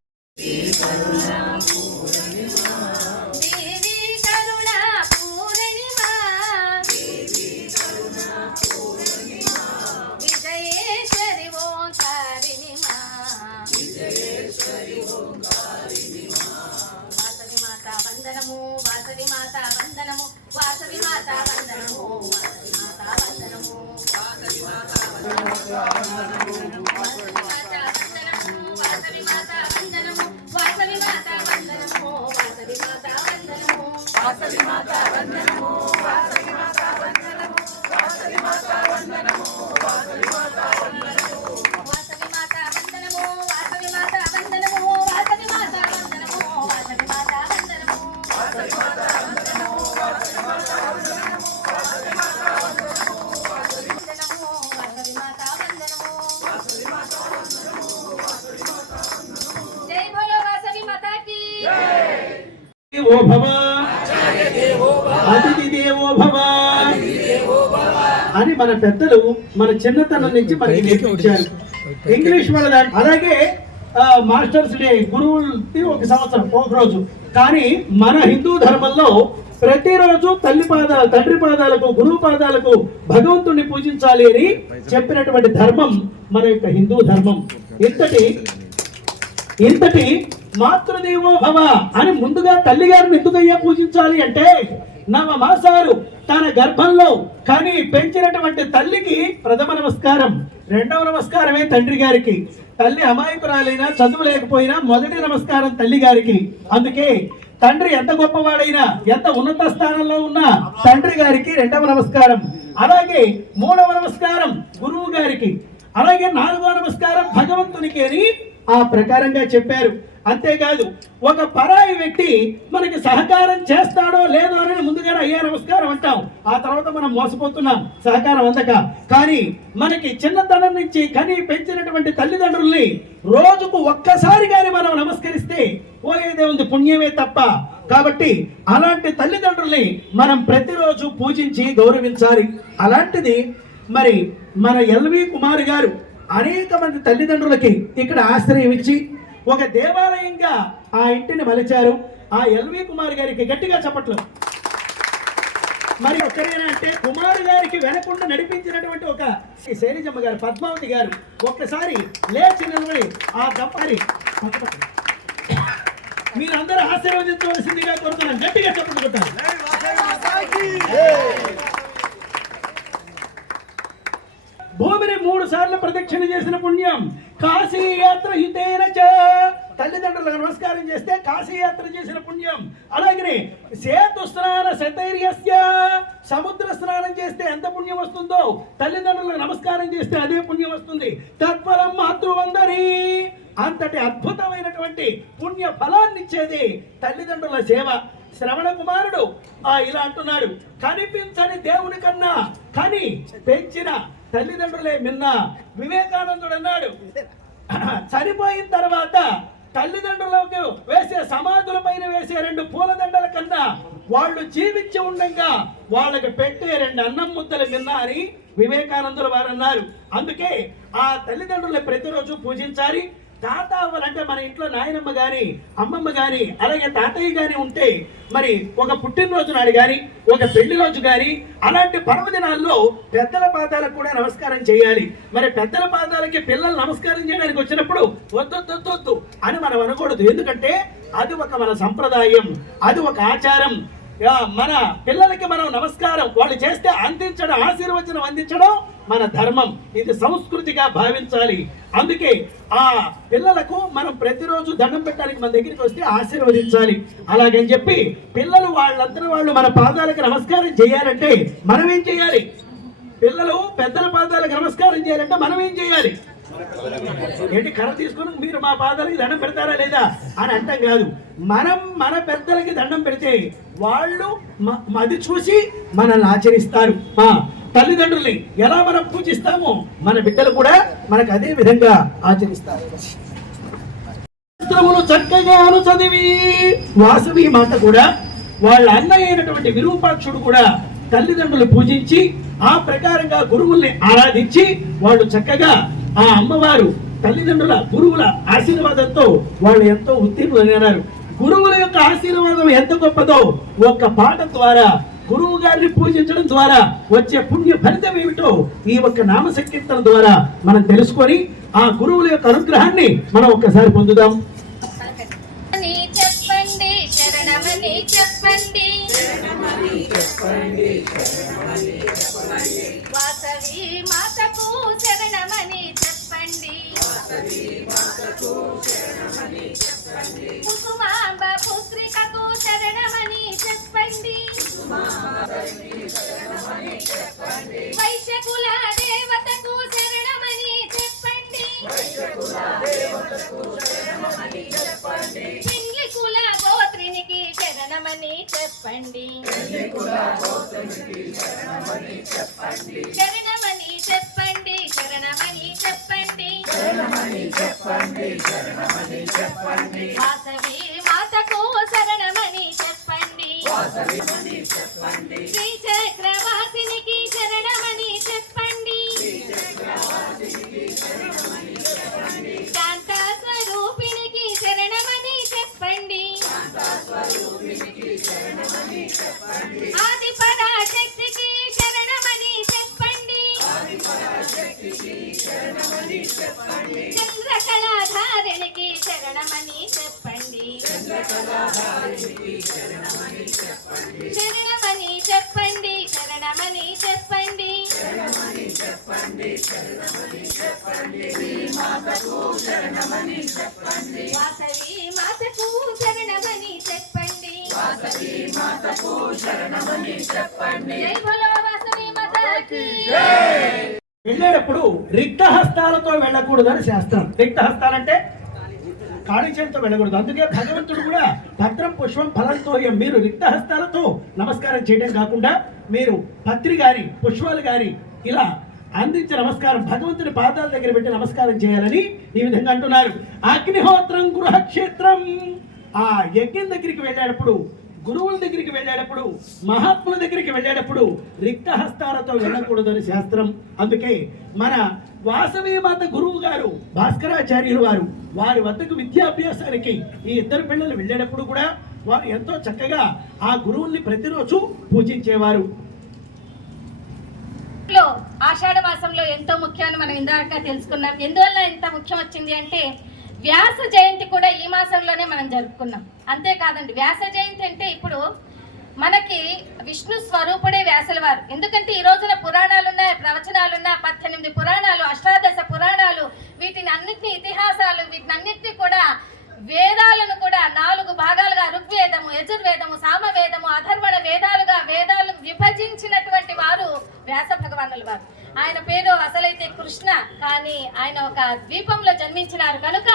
వాసవి మాత వందనము, వాసవి మాత వందనము, వాసవి మాత వందనము, వాసవి మాత వందనము, వాసవి మాత వందనము, వాసవి మాత వందనము, వాసవి మాత వందనము, వాసవి మాత వందనము, వాసవి మాత వందనము, వాసవి మాత వందనము, వాసవి మాత వందనము, వాసవి మాత వందనము, వాసవి మాత వందనము, వాసవి మాత వందనము, వాసవి మాత వందనము, వాసవి మాత వందనము, వాసవి మాత ఓ భవ అతిథి దేవో భవ అని మన పెద్దలు మన చిన్నతనం నుంచి మనకి నేర్పించారు. ఇంగ్లీష్ వాళ్ళ అలాగే మాస్టర్స్ డే గురువులకి 1 సంవత్సరం 1 రోజు. కానీ మన హిందూ ధర్మంలో ప్రతిరోజు తండ్రి పాదాలకు గురువు పాదాలకు భగవంతుణ్ణి పూజించాలి అని చెప్పినటువంటి ధర్మం మన యొక్క హిందూ ధర్మం. ఇంతటి మాతృదేవో భవ అని ముందుగా తల్లిగారిని ఎందుకయ్యా పూజించాలి అంటే 9 మాసాలు తన గర్భంలో కానీ పెంచినటువంటి తల్లికి ప్రథమ నమస్కారం, 2వ నమస్కారమే తండ్రి గారికి. తల్లి అమాయకురాలైనా చదువు లేకపోయినా మొదటి నమస్కారం తల్లి గారికి. అందుకే తండ్రి ఎంత గొప్పవాడైనా ఎంత ఉన్నత స్థానంలో ఉన్నా తండ్రి గారికి 2వ నమస్కారం. అలాగే 3వ నమస్కారం గురువు గారికి. అలాగే 4వ నమస్కారం భగవంతునికి అని ఆ ప్రకారంగా చెప్పారు. అంతేకాదు ఒక పరాయి వ్యక్తి మనకి సహకారం చేస్తాడో లేదో అని ముందుగానే అయ్యా నమస్కారం అంటాం. ఆ తర్వాత మనం మోసపోతున్నాం సహకారం అందక. కానీ మనకి చిన్నతనం నుంచి కని పెంచినటువంటి తల్లిదండ్రుల్ని రోజుకు ఒక్కసారి కానీ మనం నమస్కరిస్తే పోయేదే ఉంది, పుణ్యమే తప్ప. కాబట్టి అలాంటి తల్లిదండ్రుల్ని మనం ప్రతిరోజు పూజించి గౌరవించాలి. అలాంటిది మరి మన ఎల్వి కుమార్ గారు అనేక మంది తల్లిదండ్రులకి ఇక్కడ ఆశ్రయం ఇచ్చి ఒక దేవాలయంగా ఆ ఇంటిని మలిచారు. ఆ ఎల్వి కుమార్ గారికి గట్టిగా చప్పట్లు. మరి ఒక్కరేనా అంటే కుమార్ గారికి వెనకుండా నడిపించినటువంటి ఒక శైలజమ్మ గారు, పద్మావతి గారు ఒక్కసారి లేచి నిలబడి ఆ దంపతి మీరందరూ ఆశీర్వదించవలసిందిగా కోరుతున్నాను. గట్టిగా చప్పట్లు కొట్టారు. భూమిని 3 సార్లు ప్రదక్షిణ చేసిన పుణ్యం. కాశీ యాత్ర హితేన చ తల్లిదండ్రులకు నమస్కారం చేస్తే కాశీ యాత్ర చేసిన పుణ్యం. అలాగే సేతు స్నాన శతైర్యస్య సముద్ర స్నానం చేస్తే ఎంత పుణ్యం వస్తుందో తల్లిదండ్రులకు నమస్కారం చేస్తే అదే పుణ్యం వస్తుంది. తత్ఫలం మాతృవందరి అంతటి అద్భుతమైనటువంటి పుణ్య ఫలాన్ని ఇచ్చేది తల్లిదండ్రుల సేవ. శ్రవణ కుమారుడు ఇలా అంటున్నాడు, కనిపించని దేవుని కన్నా కని పెంచిన తల్లిదండ్రులే మిన్న. వివేకానందుడు అన్నాడు, చనిపోయిన తర్వాత తల్లిదండ్రులకు వేసే సమాధుల పైన వేసే 2 పూలదండల కన్నా వాళ్ళు జీవించి ఉండగా వాళ్ళకి పెట్టే 2 అన్నం ముద్దలు మిన్న అని వివేకానందుల వారు అన్నారు. అందుకే ఆ తల్లిదండ్రులు ప్రతిరోజు పూజించాలి. తాత అవ్వాలంటే మన ఇంట్లో నాయనమ్మ గాని అమ్మమ్మ గాని అలాగే తాతయ్య గాని ఉంటే మరి ఒక పుట్టినరోజు నాడు గాని ఒక పెళ్లి రోజు గాని అలాంటి పర్వదినాల్లో పెద్దల పాదాలకు కూడా నమస్కారం చేయాలి. మరి పెద్దల పాదాలకి పిల్లలు నమస్కారం చేయడానికి వచ్చినప్పుడు వద్దు అని మనం అనకూడదు. ఎందుకంటే అది ఒక మన సంప్రదాయం, అది ఒక ఆచారం. మన పిల్లలకి మనం నమస్కారం వాళ్ళు చేస్తే అందించడం, ఆశీర్వచనం అందించడం మన ధర్మం. ఇది సంస్కృతిగా భావించాలి. అందుకే ఆ పిల్లలకు మనం ప్రతిరోజు దండం పెట్టడానికి మన దగ్గరికి వస్తే ఆశీర్వదించాలి. అలాగని చెప్పి పిల్లలు వాళ్ళందరూ వాళ్ళు మన పాదాలకు నమస్కారం చేయాలంటే మనం ఏం చేయాలి? పిల్లలు పెద్దల పాదాలకు నమస్కారం చేయాలంటే మనం ఏం చేయాలి? ఏంటి కర్ర తీసుకుని మీరు మా పాదాలకి దండం పెడతారా లేదా అని అంటాం కాదు. మనం మన పెద్దలకి దండం పెడితే వాళ్ళు అది చూసి మనల్ని ఆచరిస్తారు. తల్లిదండ్రుల్ని ఎలా మనం పూజిస్తామో మన బిడ్డలు కూడా మనకు అదే విధంగా ఆచరిస్తారు. శాస్త్రములు చక్కగాను చదివి వాసవి మాత కూడా వాళ్ళ అన్నయ్య అయినటువంటి విరూపాక్షుడు కూడా తల్లిదండ్రులు పూజించి ఆ ప్రకారంగా గురువుల్ని ఆరాధించి వాళ్ళు చక్కగా ఆ అమ్మవారు తల్లిదండ్రుల గురువుల ఆశీర్వాదంతో వాళ్ళు ఎంతో ఉత్తీర్ణులైనారు. గురువుల యొక్క ఆశీర్వాదం ఎంత గొప్పదో ఒక్క పాట ద్వారా గురువు గారిని పూజించడం ద్వారా వచ్చే పుణ్య ఫలితం ఏమిటో ఈ ఒక్క నామ సంకీర్తన ద్వారా మనం తెలుసుకొని ఆ గురువుల యొక్క అనుగ్రహాన్ని మనం ఒక్కసారి పొందుదాం. చెప్పండి శరణమని చెప్పండి, వాసవి మాతకు శరణమని చెప్పండి, కుసుమాంబ పుత్రికకు శరణమని చెప్పండి, వైశ్యకుల దేవతకు శరణమని చెప్పండి, పింగ్లి కుల గోత్రినికి శరణమని చెప్పండి, శరణమని చెప్పండి, శరణమని చెప్పండి, వాసవి మాతకు శరణమని చెప్పండి, శ్రీచక్రవాసినికి శరణమని చెప్పండి, శాంత స్వరూపినికి శరణమని చెప్పండి, ఆది పరాశక్తికి శరణమని చెప్పండి, చంద్రకళాధారిణికి శరణమని చెప్పండి, శరణమని చెప్పండి, శరణమని చెప్పండి, వాసవి మాతకు శరణమని చెప్పండి, జై బోలో వాసవి మాతకి. వెళ్ళేటప్పుడు రిక్త హస్తాలతో వెళ్ళకూడదని శాస్త్రం. రిక్త హస్తాలంటే ఖాళీ చేతితో వెళ్ళకూడదు. అందుకే భగవంతుడు కూడా పత్రం పుష్పం ఫలంతో మీరు రిక్త హస్తాలతో నమస్కారం చేయడం కాకుండా మీరు పత్రి గాని పుష్పాలు గాని ఇలా అందించే నమస్కారం భగవంతుని పాదాల దగ్గర పెట్టి నమస్కారం చేయాలని ఈ విధంగా అంటున్నారు. అగ్నిహోత్రం గృహక్షేత్రం. ఆ యజ్ఞం దగ్గరికి వెళ్ళేటప్పుడు, గురువుల దగ్గరికి వెళ్ళేటప్పుడు, మహాత్ముల దగ్గరికి వెళ్ళేటప్పుడు రిక్త హస్తాలతో వెళ్ళకూడదని శాస్త్రం. అందుకే మన వాసవి మాత గురువు గారు భాస్కరాచార్యులు వారి వద్దకు విద్యాభ్యాసానికి ఈ ఇద్దరు పిల్లలు వెళ్ళేటప్పుడు కూడా వారు ఎంతో చక్కగా ఆ గురువుల్ని ప్రతిరోజు పూజించేవారు. ఆషాఢ మాసంలో ఎంతో ముఖ్యమని మనం ఇందాక తెలుసుకున్నాం. ఎందువల్ల ఎంత ముఖ్యం వచ్చింది అంటే వ్యాస జయంతి కూడా ఈ మాసంలోనే మనం జరుపుకున్నాం. అంతేకాదండి, వ్యాస జయంతి అంటే ఇప్పుడు మనకి విష్ణు స్వరూపుడే వ్యాసుల వారు. ఎందుకంటే ఈ రోజున పురాణాలున్నాయి, ప్రవచనాలున్నా, 18 పురాణాలు, అష్టాదశ పురాణాలు, వీటిని అన్నిటినీ ఇతిహాసాలు, వీటిని అన్నిటినీ కూడా వేదాలను కూడా 4 భాగాలుగా ఋగ్వేదము, యజుర్వేదము, సామవేదము, అథర్వణ వేదాలుగా వేదాలను విభజించినటువంటి వారు వ్యాస భగవానుల వారు. ఆయన పేరు అసలైతే కృష్ణ, కానీ ఆయన ఒక ద్వీపంలో జన్మించినారు కనుక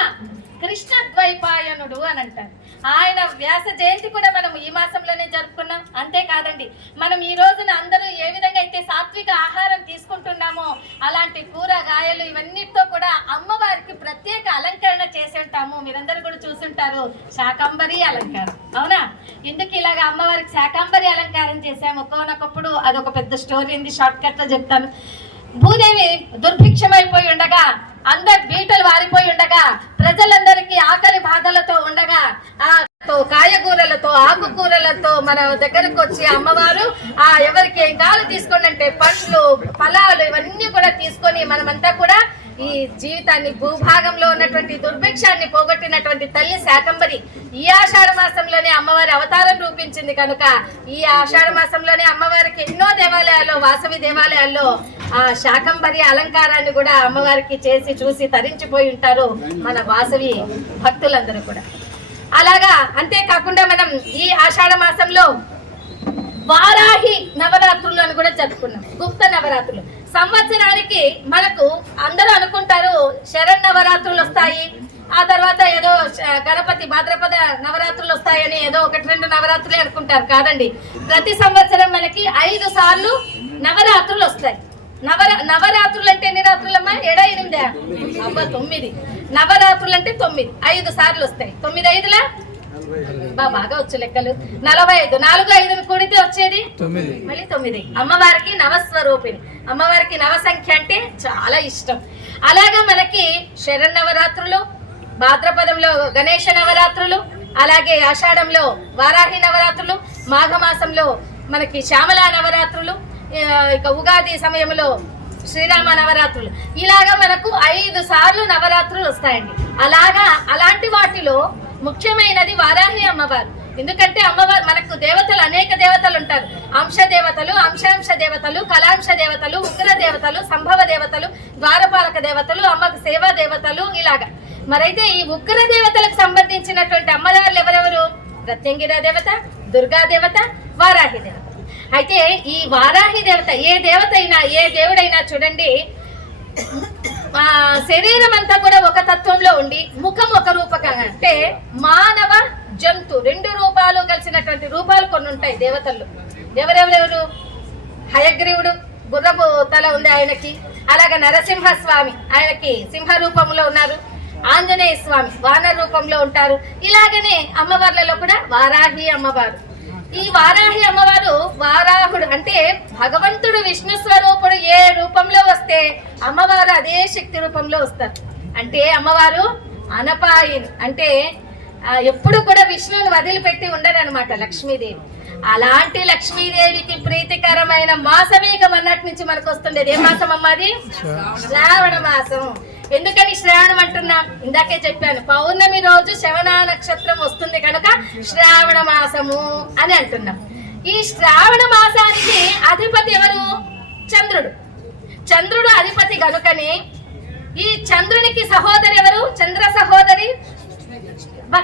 కృష్ణ ద్వైపాయనుడు అని అంటారు. ఆయన వ్యాస జయంతి కూడా మనం ఈ మాసంలోనే జరుపుకున్నాం. అంతేకాదండి, మనం ఈ రోజున అందరూ ఏ విధంగా అయితే సాత్విక ఆహారం తీసుకుంటున్నామో అలాంటి కూరగాయలు ఇవన్నిటితో కూడా అమ్మవారికి ప్రత్యేక అలంకరణ చేసి ఉంటాము. మీరందరూ కూడా చూసుంటారు, శాకంబరి అలంకారం. అవునా? ఎందుకు ఇలాగ అమ్మవారికి శాకంబరి అలంకారం చేసాము? ఒక్కొక్కప్పుడు అదొక పెద్ద స్టోరీ ఉంది, షార్ట్ కట్ లో చెప్తాను. భూదేవి దుర్భిక్షమైపోయి ఉండగా, అందరు బీటలు వారిపోయి ఉండగా, ప్రజలందరికీ ఆకలి బాధలతో ఉండగా కాయగూరలతో ఆకుకూరలతో మన దగ్గరకు వచ్చి అమ్మవారు ఎవరికి ఏం కాలు తీసుకోండి అంటే పండ్లు ఫలాలు ఇవన్నీ కూడా తీసుకొని మనమంతా కూడా ఈ జీవితాన్ని భూభాగంలో ఉన్నటువంటి దుర్భిక్షాన్ని పోగొట్టినటువంటి తల్లి శాకంబరి ఈ ఆషాఢ మాసంలోనే అమ్మవారి అవతారం రూపించింది కనుక ఈ ఆషాఢ మాసంలోనే అమ్మవారికి ఎన్నో దేవాలయాల్లో, వాసవి దేవాలయాల్లో ఆ శాకంబరి అలంకారాన్ని కూడా అమ్మవారికి చేసి చూసి తరించిపోయి ఉంటారు మన వాసవి భక్తులందరూ కూడా. అలాగా అంతేకాకుండా మనం ఈ ఆషాఢ మాసంలో వారాహి నవరాత్రులు అని కూడా జరుపుకున్నాం. గుప్త నవరాత్రులు సంవత్సరానికి మనకు అందరూ అనుకుంటారు శరన్నవరాత్రులు వస్తాయి, ఆ తర్వాత ఏదో గణపతి భాద్రపద నవరాత్రులు వస్తాయని ఏదో 1-2 నవరాత్రులే అనుకుంటారు. కాదండి, ప్రతి సంవత్సరం మనకి 5 సార్లు నవరాత్రులు వస్తాయి. నవరాత్రులు అంటే ఎన్ని రాత్రులమ్మా? 7 8 అబ్బా 9. నవరాత్రులు అంటే 9, 5 సార్లు వస్తాయి. 9 5ల బాగా వచ్చు లెక్కలు. 45, 4 5 కూడితే వచ్చేది 9, మళ్ళీ 9. అమ్మవారికి నవస్వరూపిణి, అమ్మవారికి నవ సంఖ్య అంటే చాలా ఇష్టం. అలాగా మనకి శరన్నవరాత్రులు, భాద్రపదంలో గణేష నవరాత్రులు, అలాగే ఆషాఢంలో వారాహి నవరాత్రులు, మాఘమాసంలో మనకి శ్యామల నవరాత్రులు, ఇక ఉగాది సమయంలో శ్రీరామ నవరాత్రులు, ఇలాగా మనకు 5 సార్లు నవరాత్రులు వస్తాయండి. అలాంటి వాటిలో ముఖ్యమైనది వారాహి అమ్మవారు. ఎందుకంటే అమ్మవారు మనకు దేవతలు, అనేక దేవతలు ఉంటారు. అంశ దేవతలు, అంశాంశ దేవతలు, కళాంశ దేవతలు, ఉగ్ర దేవతలు, సంభవ దేవతలు, ద్వారపాలక దేవతలు, అమ్మకు సేవా దేవతలు, ఇలాగా. మరైతే ఈ ఉగ్ర దేవతలకు సంబంధించినటువంటి అమ్మవార్లు ఎవరెవరు? ప్రత్యంగిర దేవత, దుర్గా దేవత, వారాహి దేవత. అయితే ఈ వారాహి దేవత ఏ దేవత అయినా, ఏ దేవుడైనా చూడండి, శరీరం అంతా కూడా ఒక తత్వంలో ఉండి ముఖం ఒక రూపకంగా, అంటే మానవ జంతు 2 రూపాలు కలిసినటువంటి రూపాలు కొన్ని ఉంటాయి దేవతల్లో. ఎవరెవరెవరు? హయగ్రీవుడు గుర్రపు తల ఉంది ఆయనకి, అలాగే నరసింహస్వామి ఆయనకి సింహ రూపంలో ఉన్నారు, ఆంజనేయ స్వామి వానర రూపంలో ఉంటారు. ఇలాగనే అమ్మవార్లలో కూడా వారాహి అమ్మవారు. ఈ వారాహి అమ్మవారు వారాహుడు అంటే భగవంతుడు విష్ణు స్వరూపుడు ఏ రూపంలో వస్తే అమ్మవారు అదే శక్తి రూపంలో వస్తారు. అంటే అమ్మవారు అనపాయిని, అంటే ఎప్పుడు కూడా విష్ణువుని వదిలిపెట్టి ఉండరనమాట లక్ష్మీదేవి. అలాంటి లక్ష్మీదేవికి ప్రీతికరమైన మాసమే ఇక మొన్నటి నుంచి మనకు వస్తుండేది. ఏ మాసం అమ్మాది? శ్రావణ మాసం. ఎందుకని శ్రావణం అంటున్నాం? ఇందాకే చెప్పాను, పౌర్ణమి రోజు శ్రవణ నక్షత్రం వస్తుంది కనుక శ్రావణ మాసము అని అంటున్నాం. ఈ శ్రావణ మాసానికి అధిపతి ఎవరు? చంద్రుడు. చంద్రుడు అధిపతి కనుకనే ఈ చంద్రునికి సహోదరి ఎవరు? చంద్ర సహోదరి.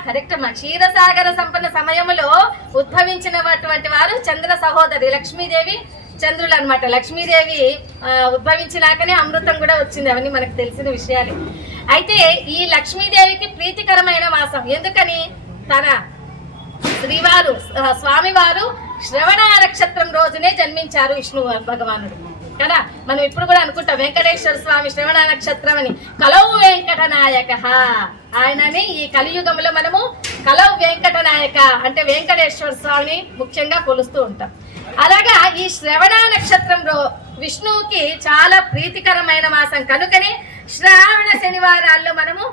కరెక్ట్ అమ్మా. క్షీరసాగర సంపన్న సమయంలో ఉద్భవించినటువంటి వారు చంద్ర సహోదరి లక్ష్మీదేవి, చంద్రులు అనమాట. లక్ష్మీదేవి ఉద్భవించినాకనే అమృతం కూడా వచ్చింది, అవన్నీ మనకు తెలిసిన విషయాలే. అయితే ఈ లక్ష్మీదేవికి ప్రీతికరమైన మాసం. ఎందుకని? తన శ్రీవారు స్వామివారు శ్రవణ నక్షత్రం రోజునే జన్మించారు విష్ణు భగవానుడు కదా. మనం ఇప్పుడు కూడా అనుకుంటాం వెంకటేశ్వర స్వామి శ్రవణ నక్షత్రం అని. కలౌ వెంకట నాయక ఆయనని ఈ కలియుగంలో మనము కలౌ వెంకట నాయక అంటే వెంకటేశ్వర స్వామిని ముఖ్యంగా కొలుస్తూ ఉంటాం. అలాగా ఈ శ్రవణ నక్షత్రంలో విష్ణువుకి చాలా ప్రీతికరమైన మాసం కనుకనే శ్రావణ శనివారాల్లో మనము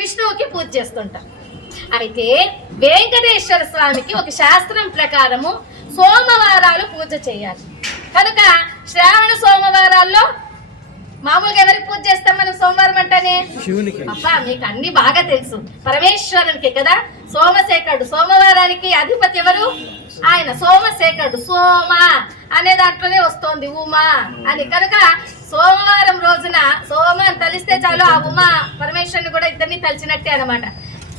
విష్ణువుకి పూజ చేస్తుంటాం. అయితే వెంకటేశ్వర స్వామికి ఒక శాస్త్రం ప్రకారము సోమవారాలు పూజ చేయాలి కనుక శ్రావణ సోమవారాల్లో మామూలుగా ఎవరికి పూజ చేస్తాం మనం? సోమవారం అంటేనే అబ్బా మీకు అన్ని బాగా తెలుసు, పరమేశ్వరునికి కదా. సోమశేఖరుడు, సోమవారానికి అధిపతి ఎవరు? ఆయన సోమశేఖరుడు. సోమ అనే దాంట్లోనే వస్తోంది ఉమా అని. కనుక సోమవారం రోజున సోమ అని తలిస్తే చాలు ఆ ఉమా పరమేశ్వరుని కూడా ఇద్దరిని తలిచినట్టే అనమాట.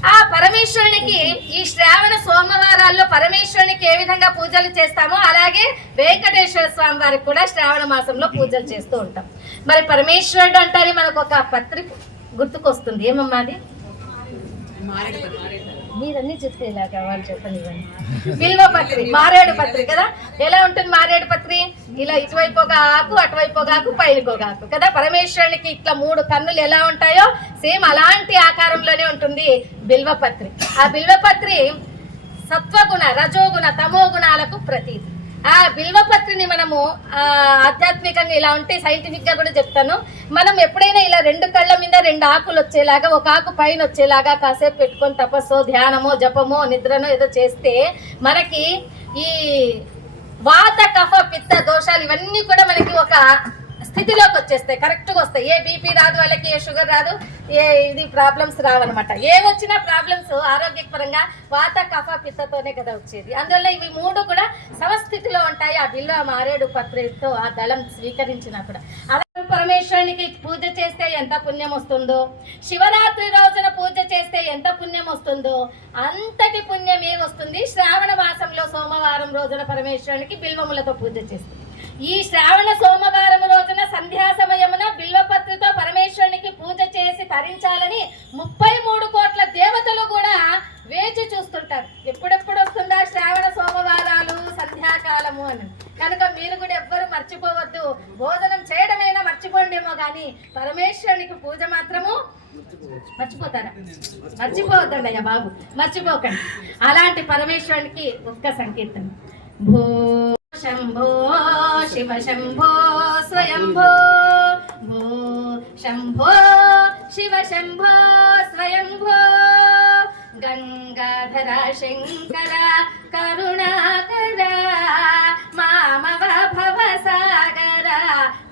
ఆ పరమేశ్వరునికి ఈ శ్రావణ సోమవారాల్లో పరమేశ్వరునికి ఏ విధంగా పూజలు చేస్తామో అలాగే వెంకటేశ్వర స్వామి వారికి కూడా శ్రావణ మాసంలో పూజలు చేస్తూ ఉంటాం. మరి పరమేశ్వరుడు అంటారే మనకు ఒక పత్రిక గుర్తుకొస్తుంది. ఏమమ్మా అది? మీరన్నీ చెప్తే ఇలాగా వాళ్ళు చెప్పనివ్వండి. బిల్వ పత్రి, మారేడు పత్రి కదా. ఎలా ఉంటుంది మారేడు పత్రి? ఇలా ఇటువైపు ఒక ఆకు, అటువైపు ఒక ఆకు, పైనకి ఒక ఆకు కదా. పరమేశ్వరునికి ఇట్లా 3 కన్నులు ఎలా ఉంటాయో సేమ్ అలాంటి ఆకారంలోనే ఉంటుంది బిల్వపత్రి. ఆ బిల్వపత్రి సత్వగుణ, రజోగుణ, తమో గుణాలకు ప్రతీతి. ఆ బిల్వపత్రిని మనము ఆధ్యాత్మికంగా ఇలా ఉంటే సైంటిఫిక్ గా కూడా చెప్తాను. మనం ఎప్పుడైనా ఇలా 2 కళ్ళ మీద 2 ఆకులు వచ్చేలాగా, ఒక ఆకు పైన వచ్చేలాగా కాసేపు పెట్టుకొని తపస్సో, ధ్యానమో, జపమో, నిద్రనో ఏదో చేస్తే మనకి ఈ వాత, కఫ, పిత్త దోషాలు ఇవన్నీ కూడా మనకి ఒక స్థితిలోకి వచ్చేస్తాయి, కరెక్ట్గా వస్తాయి. ఏ బీపీ రాదు వాళ్ళకి, ఏ షుగర్ రాదు, ఏ ఇది ప్రాబ్లమ్స్ రావన్నమాట. ఏ వచ్చిన ప్రాబ్లమ్స్ ఆరోగ్యపరంగా వాత, కఫ, పిత్తతోనే కదా వచ్చేది. అందువల్ల ఇవి 3 కూడా సమస్థితిలో ఉంటాయి ఆ బిల్వ మారేడు పత్రితో ఆ దళం స్వీకరించినప్పుడు. అలా పరమేశ్వరునికి పూజ చేస్తే ఎంత పుణ్యం వస్తుందో, శివరాత్రి రోజున పూజ చేస్తే ఎంత పుణ్యం వస్తుందో అంతటి పుణ్యమే వస్తుంది శ్రావణ మాసంలో సోమవారం రోజున పరమేశ్వరునికి బిల్వములతో పూజ చేస్తుంది. ఈ శ్రావణ సోమవారం రోజున సంధ్యా సమయమున బిల్వపత్రితో పరమేశ్వరునికి పూజ చేసి తరించాలని 33 కోట్ల దేవతలు కూడా వేచి చూస్తుంటారు. ఎప్పుడెప్పుడు వస్తుందా శ్రావణ సోమవారాలు సంధ్యాకాలము అని. కనుక మీరు కూడా ఎవ్వరు మర్చిపోవద్దు. కానీ పరమేశ్వరునికి పూజ మాత్రము మర్చిపోతారా? మర్చిపోవద్దండి అయ్యా బాబు, మర్చిపోకండి. అలాంటి పరమేశ్వరునికి ఒక్క సంకీర్తన. భూ శంభో శివ శంభో స్వయంభో, భూ శంభో శివ శంభో స్వయంభో, గంగాధర శంకర కరుణాకర మామవ భవసాగర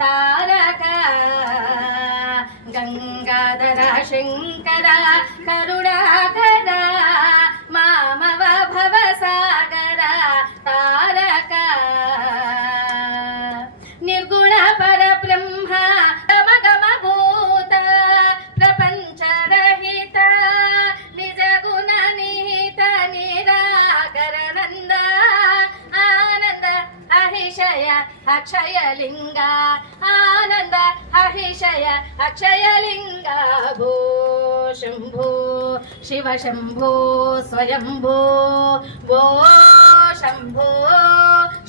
తారక, గంగాధర శంకర కరుణాకర మామవ భవసాగర తారక, నిర్గుణ పరబ్రహ్మ గమగమభూత ప్రపంచరహిత నిజ గుణ నిహిత నిరాకరణంద ఆనంద అహిషయ అక్షయలింగ, ఆనంద అహిషయ అక్షయలింగ, భూ శంభో శివ శంభో స్వయంభో, భో శంభో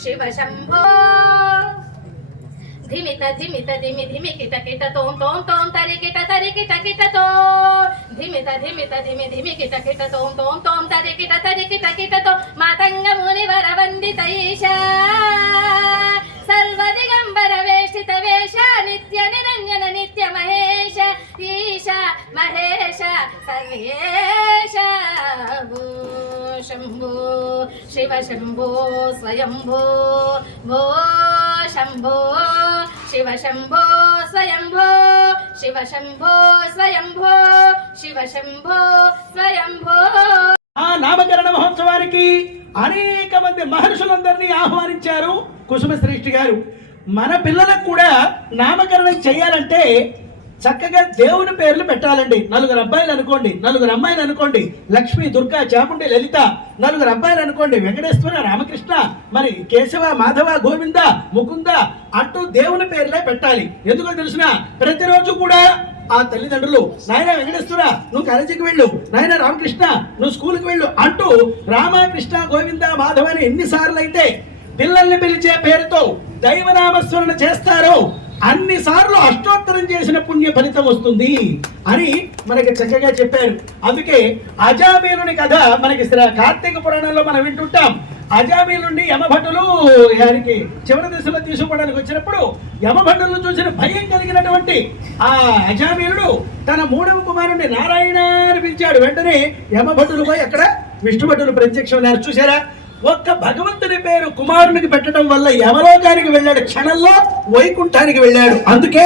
శివ శంభో, ధిమిత ధిమిత ధిమి ధిమి కిట కిట తోం తోం తోం తరి కిట కిట తో, ధిమిత ధిమిత ధిమి ధిమి కిట కిట తోం తోం తోం తరి కిట తో, మాతంగ ముని వర వందిత ఈశ సర్వదిగంబర వేషిత వేష నిత్య నిరంజన నిత్య మహేశ ఈశ మహేశ సర్వేశ, భూ శంభో శివ శంభో స్వయంభో, భో శంభో శివ శంభో స్వయంభో, శివ శంభో స్వయంభో, శివ శంభో స్వయంభో. ఆ నామకరణ మహోత్సవానికి అనేక మంది మహర్షులందరినీ ఆహ్వానించారు కుసుమ శ్రేష్ఠి గారు. మన పిల్లలకు కూడా నామకరణం చేయాలంటే చక్కగా దేవుని పేర్లు పెట్టాలండి. 4 అబ్బాయిలు అనుకోండి, 4 అమ్మాయిలు అనుకోండి, లక్ష్మి, దుర్గా, చాముండి, లలిత. 4 అబ్బాయిలు అనుకోండి, వెంకటేశ్వర, రామకృష్ణ, మరి కేశవ, మాధవ, గోవింద, ముకుంద అంటూ దేవుని పేర్లే పెట్టాలి. ఎందుకో తెలుసునా, ప్రతిరోజు కూడా ఆ తల్లిదండ్రులు నాయన వెంకటేశ్వర నువ్వు కాలేజీకి వెళ్ళు, నాయన రామకృష్ణ నువ్వు స్కూల్కి వెళ్ళు అంటూ రామకృష్ణ, గోవింద, మాధవ అని ఎన్నిసార్లు అయితే పిల్లల్ని పిలిచే పేరుతో దైవనామస్మరణ చేస్తారో అన్నిసార్లు అష్టోత్తరం చేసిన పుణ్య ఫలితం వస్తుంది అని మనకి చక్కగా చెప్పారు. అందుకే అజామీలుని కథ మనకి కార్తీక పురాణంలో మనం వింటుంటాం. అజామీలుండి యమభటులు ఆయనకి చివరి దశలో తీసుకోవడానికి వచ్చినప్పుడు యమభటులను చూసిన భయం కలిగినటువంటి ఆ అజామీలుడు తన 3వ కుమారుడిని నారాయణ అని పిలిచాడు. వెంటనే యమభటులు పోయి అక్కడ విష్ణుభటులు ప్రత్యక్షమైనారు. చూసారా, ఒక్క భగవంతుని పేరు కుమారునికి పెట్టడం వల్ల యమలోకానికి వెళ్ళాడు, క్షణంలో వైకుంఠానికి వెళ్ళాడు. అందుకే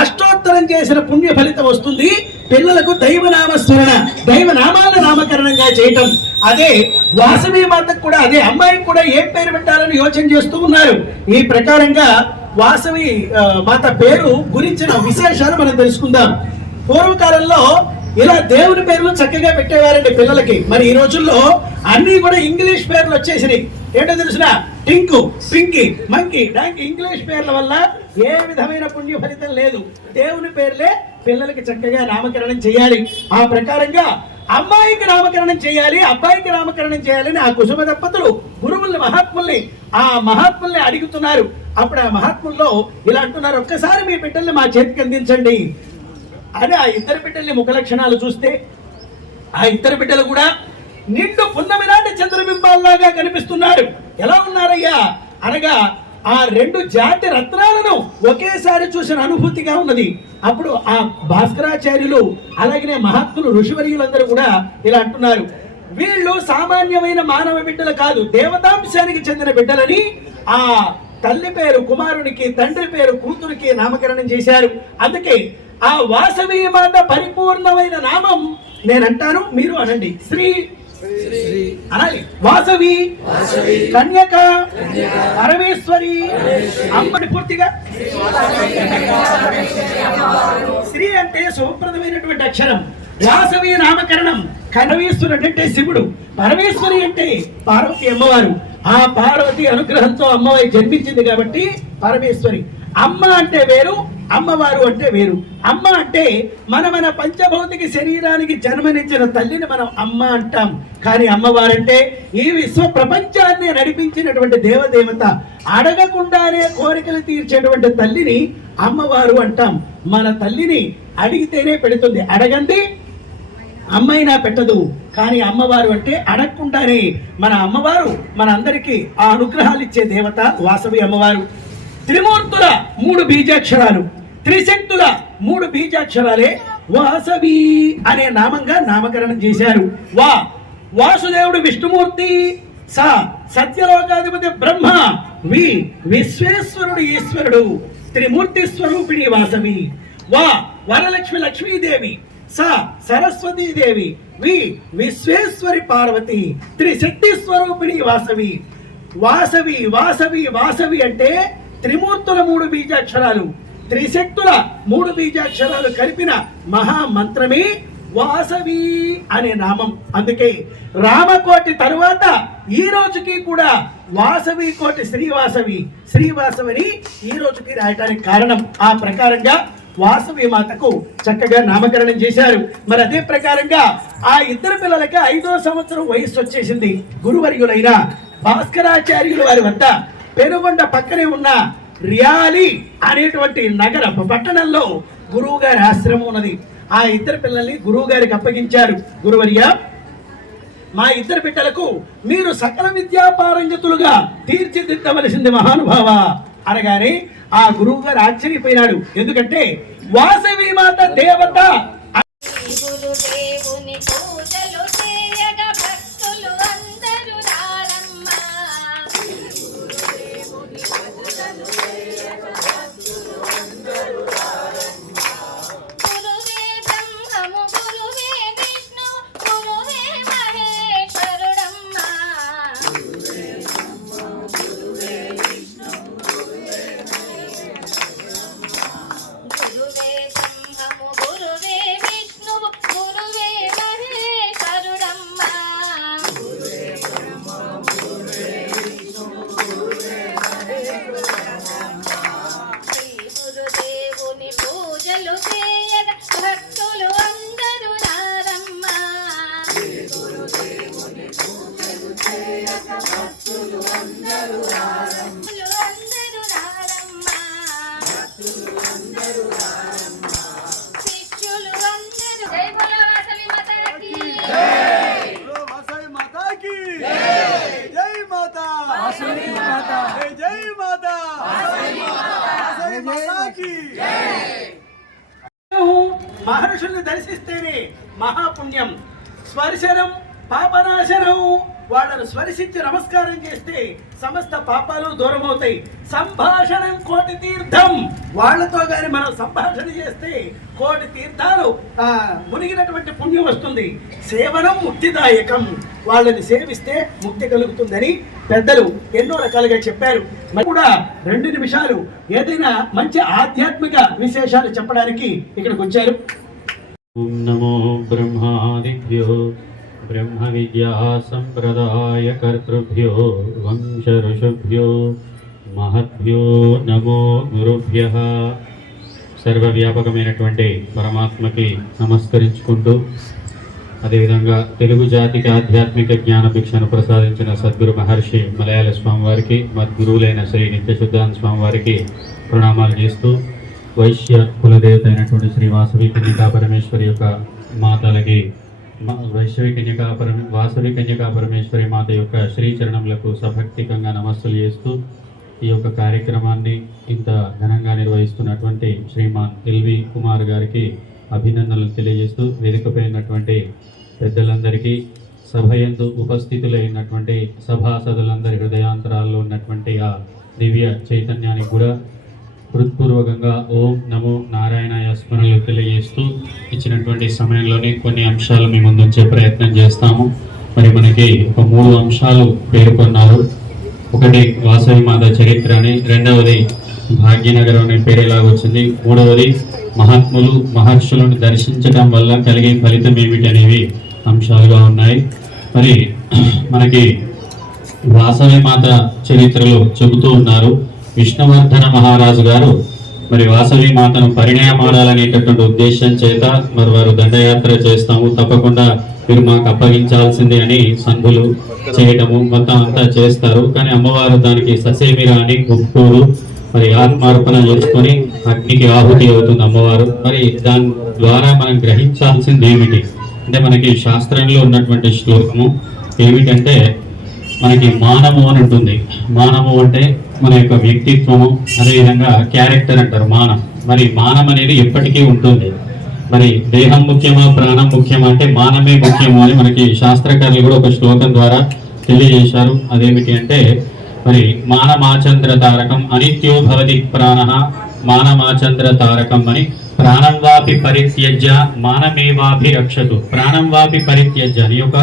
అష్టోత్తరం చేసిన పుణ్య ఫలితం వస్తుంది. పిల్లలకు దైవనామస్మరణ, దైవనామాలను నామకరణంగా చేయటం. అదే వాసవి మాతకు కూడా, అదే అమ్మాయికి కూడా ఏం పేరు పెట్టాలని యోచన చేస్తూ ఉన్నారు. ఈ ప్రకారంగా వాసవి మాత పేరు గురించిన విశేషాలు మనం తెలుసుకుందాం. పూర్వకాలంలో ఇలా దేవుని పేర్లు చక్కగా పెట్టేవారండి పిల్లలకి. మరి ఈ రోజుల్లో అన్ని కూడా ఇంగ్లీష్ పేర్లు వచ్చేసినాయి. ఏంటో తెలుసునా, Tinku, Pinki, monkey, donkey English పేర్ల వల్ల ఏ విధమైన పుణ్య ఫలితం లేదు. దేవుని పేర్లే పిల్లలకి చక్కగా నామకరణం చేయాలి. ఆ ప్రకారంగా అమ్మాయికి నామకరణం చేయాలి, అబ్బాయికి నామకరణం చేయాలని ఆ కుసుమ దంపతులు గురువుల్ని, మహాత్ముల్ని, ఆ మహాత్ముల్ని అడుగుతున్నారు. అప్పుడు ఆ మహాత్ముల్లో ఇలా అంటున్నారు, ఒక్కసారి మీ బిడ్డల్ని మా చేతికి అందించండి అని. ఆ 2 బిడ్డల్ని ముఖ లక్షణాలు చూస్తే ఆ 2 బిడ్డలు కూడా నిండు పున్నమి నాటి చంద్రబింబాల్లాగా కనిపిస్తున్నారు. ఎలా ఉన్నారయ్యా అనగా ఆ 2 జాతి రత్నాలను ఒకేసారి చూసిన అనుభూతిగా ఉన్నది. అప్పుడు ఆ భాస్కరాచార్యులు అలాగనే మహాత్ములు ఋషివర్యులందరూ కూడా ఇలా అంటున్నారు, వీళ్ళు సామాన్యమైన మానవ బిడ్డలు కాదు, దేవతాంశానికి చెందిన బిడ్డలని ఆ తల్లి పేరు కుమారునికి, తండ్రి పేరు కూతురికి నామకరణం చేశారు. అందుకే ఆ వాసవి మాత పరిపూర్ణమైన నామం నేనంటాను, మీరు అనండి. శ్రీ అనాలి. వాసవి, కన్యక, పరమేశ్వరి, అమ్మని పూర్తిగా. శ్రీ అంటే శుభప్రదమైనటువంటి అక్షరం. వాసవి నామకరణం. కనవేశ్వరుడు అంటే శివుడు, పరమేశ్వరి అంటే పార్వతి అమ్మవారు. ఆ పార్వతి అనుగ్రహంతో అమ్మవారి జన్మించింది కాబట్టి పరమేశ్వరి. అమ్మ అంటే వేరు, అమ్మవారు అంటే వేరు. అమ్మ అంటే మన పంచభౌతిక శరీరానికి జన్మనిచ్చిన తల్లిని మనం అమ్మ అంటాం. కానీ అమ్మవారంటే ఈ విశ్వ ప్రపంచాన్ని నడిపించినటువంటి దేవదేవత, అడగకుండానే కోరికలు తీర్చేటువంటి తల్లిని అమ్మవారు అంటాం. మన తల్లిని అడిగితేనే పెడుతుంది, అడగండి అమ్మైనా పెట్టదు. కానీ అమ్మవారు అంటే అడగకుండానే మన అమ్మవారు మన అందరికీ ఆ అనుగ్రహాలు ఇచ్చే దేవత వాసవి అమ్మవారు. త్రిమూర్తుల 3 బీజాక్షరాలు, త్రిశక్తుల 3 బీజాక్షరాలే వాసవి అనే నామంగా నామకరణం చేశారు. వాసుదేవుడు విష్ణుమూర్తి, స సత్యలోకాధిపతి బ్రహ్మ, విశ్వేశ్వరుడు ఈశ్వరుడు, త్రిమూర్తి స్వరూపిణి వాసవి. వరలక్ష్మి లక్ష్మీదేవి, స సరస్వతీదేవి, విశ్వేశ్వరి పార్వతి, త్రిశక్తి స్వరూపిణి వాసవి. వాసవి వాసవి వాసవి అంటే త్రిమూర్తుల 3 బీజాక్షరాలు, త్రిశక్తుల 3 బీజాక్షరాలు కలిపిన మహామంత్రమే వాసవి అనే నామం. అందుకే రామకోటి తరువాత ఈ రోజుకి కూడా వాసవి కోటి శ్రీవాసవిని ఈ రోజుకి రాయటానికి కారణం. ఆ ప్రకారంగా వాసవి మాతకు చక్కగా నామకరణం చేశారు. మరి అదే ప్రకారంగా ఆ ఇద్దరు పిల్లలకి 5వ సంవత్సరం వయస్సు వచ్చేసింది. గురువర్యులైన భాస్కరాచార్యులు వారి వద్ద పెనుగొండ పక్కనే ఉన్న రియాలి అనేటువంటి నగర పట్టణంలో గురువు గారి ఆశ్రమం ఉన్నది. ఆ ఇద్దరు పిల్లల్ని గురువు గారికి అప్పగించారు. గురువర్య, మా ఇద్దరు బిడ్డలకు మీరు సకల విద్యా పారంగతులుగా తీర్చిదిద్దవలసింది మహానుభావ అనగానే ఆ గురువు గారు ఆశ్చర్యపోయినాడు. ఎందుకంటే వాసవి మాత దేవత. గురుదేవుని పూజలు చేయగా భక్తులు అందరూ రారమ్మ. గురువే బ్రహ్మము, గురువే విష్ణు, గురువే మహేశ్వరుడమ్మ. గురువే బ్రహ్మము, గురువే విష్ణువు, గురువే మహేశ్వరుడమ్మ. శ్రీ గురుదేవుని పూజలు చేయగా భక్తులు అందరూ రారమ్మ. భక్తులు అందరూ రారమ్మ. శిష్యులు అందరూ జై బోలో వాసవి మాతాకి. वासवी माता की जय माता, वासवी माता, जय माता, वासवी माता की. మహర్షుల్ని దర్శిస్తేనే మహాపుణ్యం. స్పర్శనం పాపనాశనం. వాళ్ళను స్పర్శించి నమస్కారం చేస్తే సమస్త పాపాలు దూరం అవుతాయి. సంభాషణం కోటి తీర్థం. వాళ్ళతో గాని మనం సంభాషణ చేస్తే కోటి తీర్థాలు మునిగినటువంటి పుణ్యం వస్తుంది. సేవనం ముక్తిదాయకం. వాళ్ళని సేవిస్తే ముక్తి కలుగుతుందని పెద్దలు ఎన్నో రకాలుగా చెప్పారు. మరి కూడా 2 నిమిషాలు ఏదైనా మంచి ఆధ్యాత్మిక విశేషాలు చెప్పడానికి ఇక్కడికి వచ్చారు. ఓం నమో బ్రహ్మాదిభ్యో బ్రహ్మ విద్యా సంప్రదాయ కర్తృభ్యో వంశ ఋషుభ్యో మహద్భ్యో నమో గురుభ్యః. సర్వవ్యాపకమైనటువంటి పరమాత్మకి నమస్కరించుకుంటూ, అదేవిధంగా తెలుగు జాతికి ఆధ్యాత్మిక జ్ఞాన భిక్షను ప్రసాదించిన సద్గురు మహర్షి మలయాళ స్వామివారికి, మద్గురువులైన శ్రీ నిత్యశుద్ధానంద స్వామివారికి ప్రణామాలు చేస్తూ, వైశ్య కులదేవత అయినటువంటి శ్రీ వాసవి కన్యకా పరమేశ్వరి యొక్క మాతలకి వాసవి కన్యకా పరమేశ్వరి మాత యొక్క శ్రీచరణములకు సభక్తికంగా నమస్సులు చేస్తూ, ఈ యొక్క కార్యక్రమాన్ని ఇంత ఘనంగా నిర్వహిస్తున్నటువంటి శ్రీమాన్ ఎల్వి కుమార్ గారికి అభినందనలు తెలియజేస్తూ, వేదికపైనటువంటి పెద్దలందరికీ, సభయందు ఉపస్థితులైనటువంటి సభాసదులందరి హృదయాంతరాల్లో ఉన్నటువంటి ఆ దివ్య చైతన్యానికి కూడా హృత్పూర్వకంగా ఓం నమో నారాయణాయ స్మరణలు తెలియజేస్తూ, ఇచ్చినటువంటి సమయంలోనే కొన్ని అంశాలు మీ ముందుంచే ప్రయత్నం చేస్తాము. మరి మనకి ఒక 3 అంశాలు పేర్కొన్నారు. ఒకటి వాసవి మాత చరిత్ర అని, రెండవది భాగ్యనగరం అనే పేరు ఎలాగ వచ్చింది, మూడవది మహాత్ములు మహర్షులను దర్శించడం వల్ల కలిగే ఫలితం ఏమిటి అనేవి అంశాలుగా ఉన్నాయి. మరి మనకి వాసవి మాత చరిత్రలో చెబుతూ ఉన్నారు, విష్ణువర్ధన మహారాజు గారు మరి వాసవి మాతను పరిణయమాడాలనేటటువంటి ఉద్దేశం చేత మరి వారు దండయాత్ర చేస్తాము, తప్పకుండా మీరు మాకు అప్పగించాల్సిందే అని సంధులు చేయటము మొత్తం అంతా చేస్తారు. కానీ అమ్మవారు దానికి ససేమిరా అని ఒప్పుకోరు. మరి ఆత్మార్పణ చేసుకొని అగ్నికి ఆహుతి అవుతుంది అమ్మవారు. మరి దాని ద్వారా మనం గ్రహించాల్సింది ఏమిటి అంటే, మనకి శాస్త్రంలో ఉన్నటువంటి శ్లోకము ఏమిటంటే, మనకి మానము అని ఉంటుంది. మానము అంటే మన యొక్క వ్యక్తిత్వము, అదేవిధంగా క్యారెక్టర్ అంటారు మానం. మరి మానం అనేది ఎప్పటికీ ఉంటుంది. మరి దేహం ముఖ్యమా ప్రాణం ముఖ్యమా అంటే మానమే ముఖ్యము అని మనకి శాస్త్రకారులు కూడా ఒక శ్లోకం ద్వారా తెలియజేశారు. అదేమిటి అంటే, మరి మానమాచంద్ర తారకం అనిత్యో భవతి ప్రాణ మానమాచంద్ర తారకం అని, ప్రాణం వాపి పరిత్యజ్య మానమేవాభిరక్షతు. ప్రాణం వాపి పరిత్యజ్య నీ యొక్క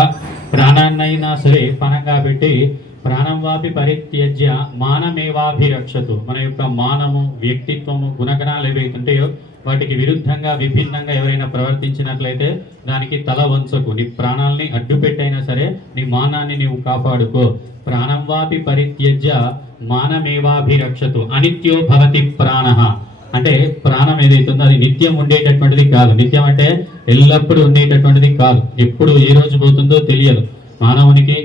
ప్రాణాన్నైనా సరే పనంగా పెట్టి ప్రాణం వాపి పరిత్యజ్య మానమేవాభిరక్షతు. మన యొక్క మానము, వ్యక్తిత్వము, గుణగణాలు ఏవైతుంటాయో వాటికి విరుద్ధంగా విభిన్నంగా ఎవరైనా ప్రవర్తించినట్లయితే దానికి తల వంచకు. నీ ప్రాణాలని అడ్డుపెట్టైనా సరే నీ మానాన్ని నీవు కాపాడుకో. ప్రాణం వాపి పరిత్యజ్య మానమేవాభిరక్షతు. అనిత్యో భవతి ప్రాణ అంటే ప్రాణం ఏదైతుందో అది నిత్యం ఉండేటటువంటిది కాదు. నిత్యం అంటే ఎల్లప్పుడూ ఉండేటటువంటిది కాదు. ఎప్పుడు ఏ రోజు పోతుందో తెలియదు. మానవునికి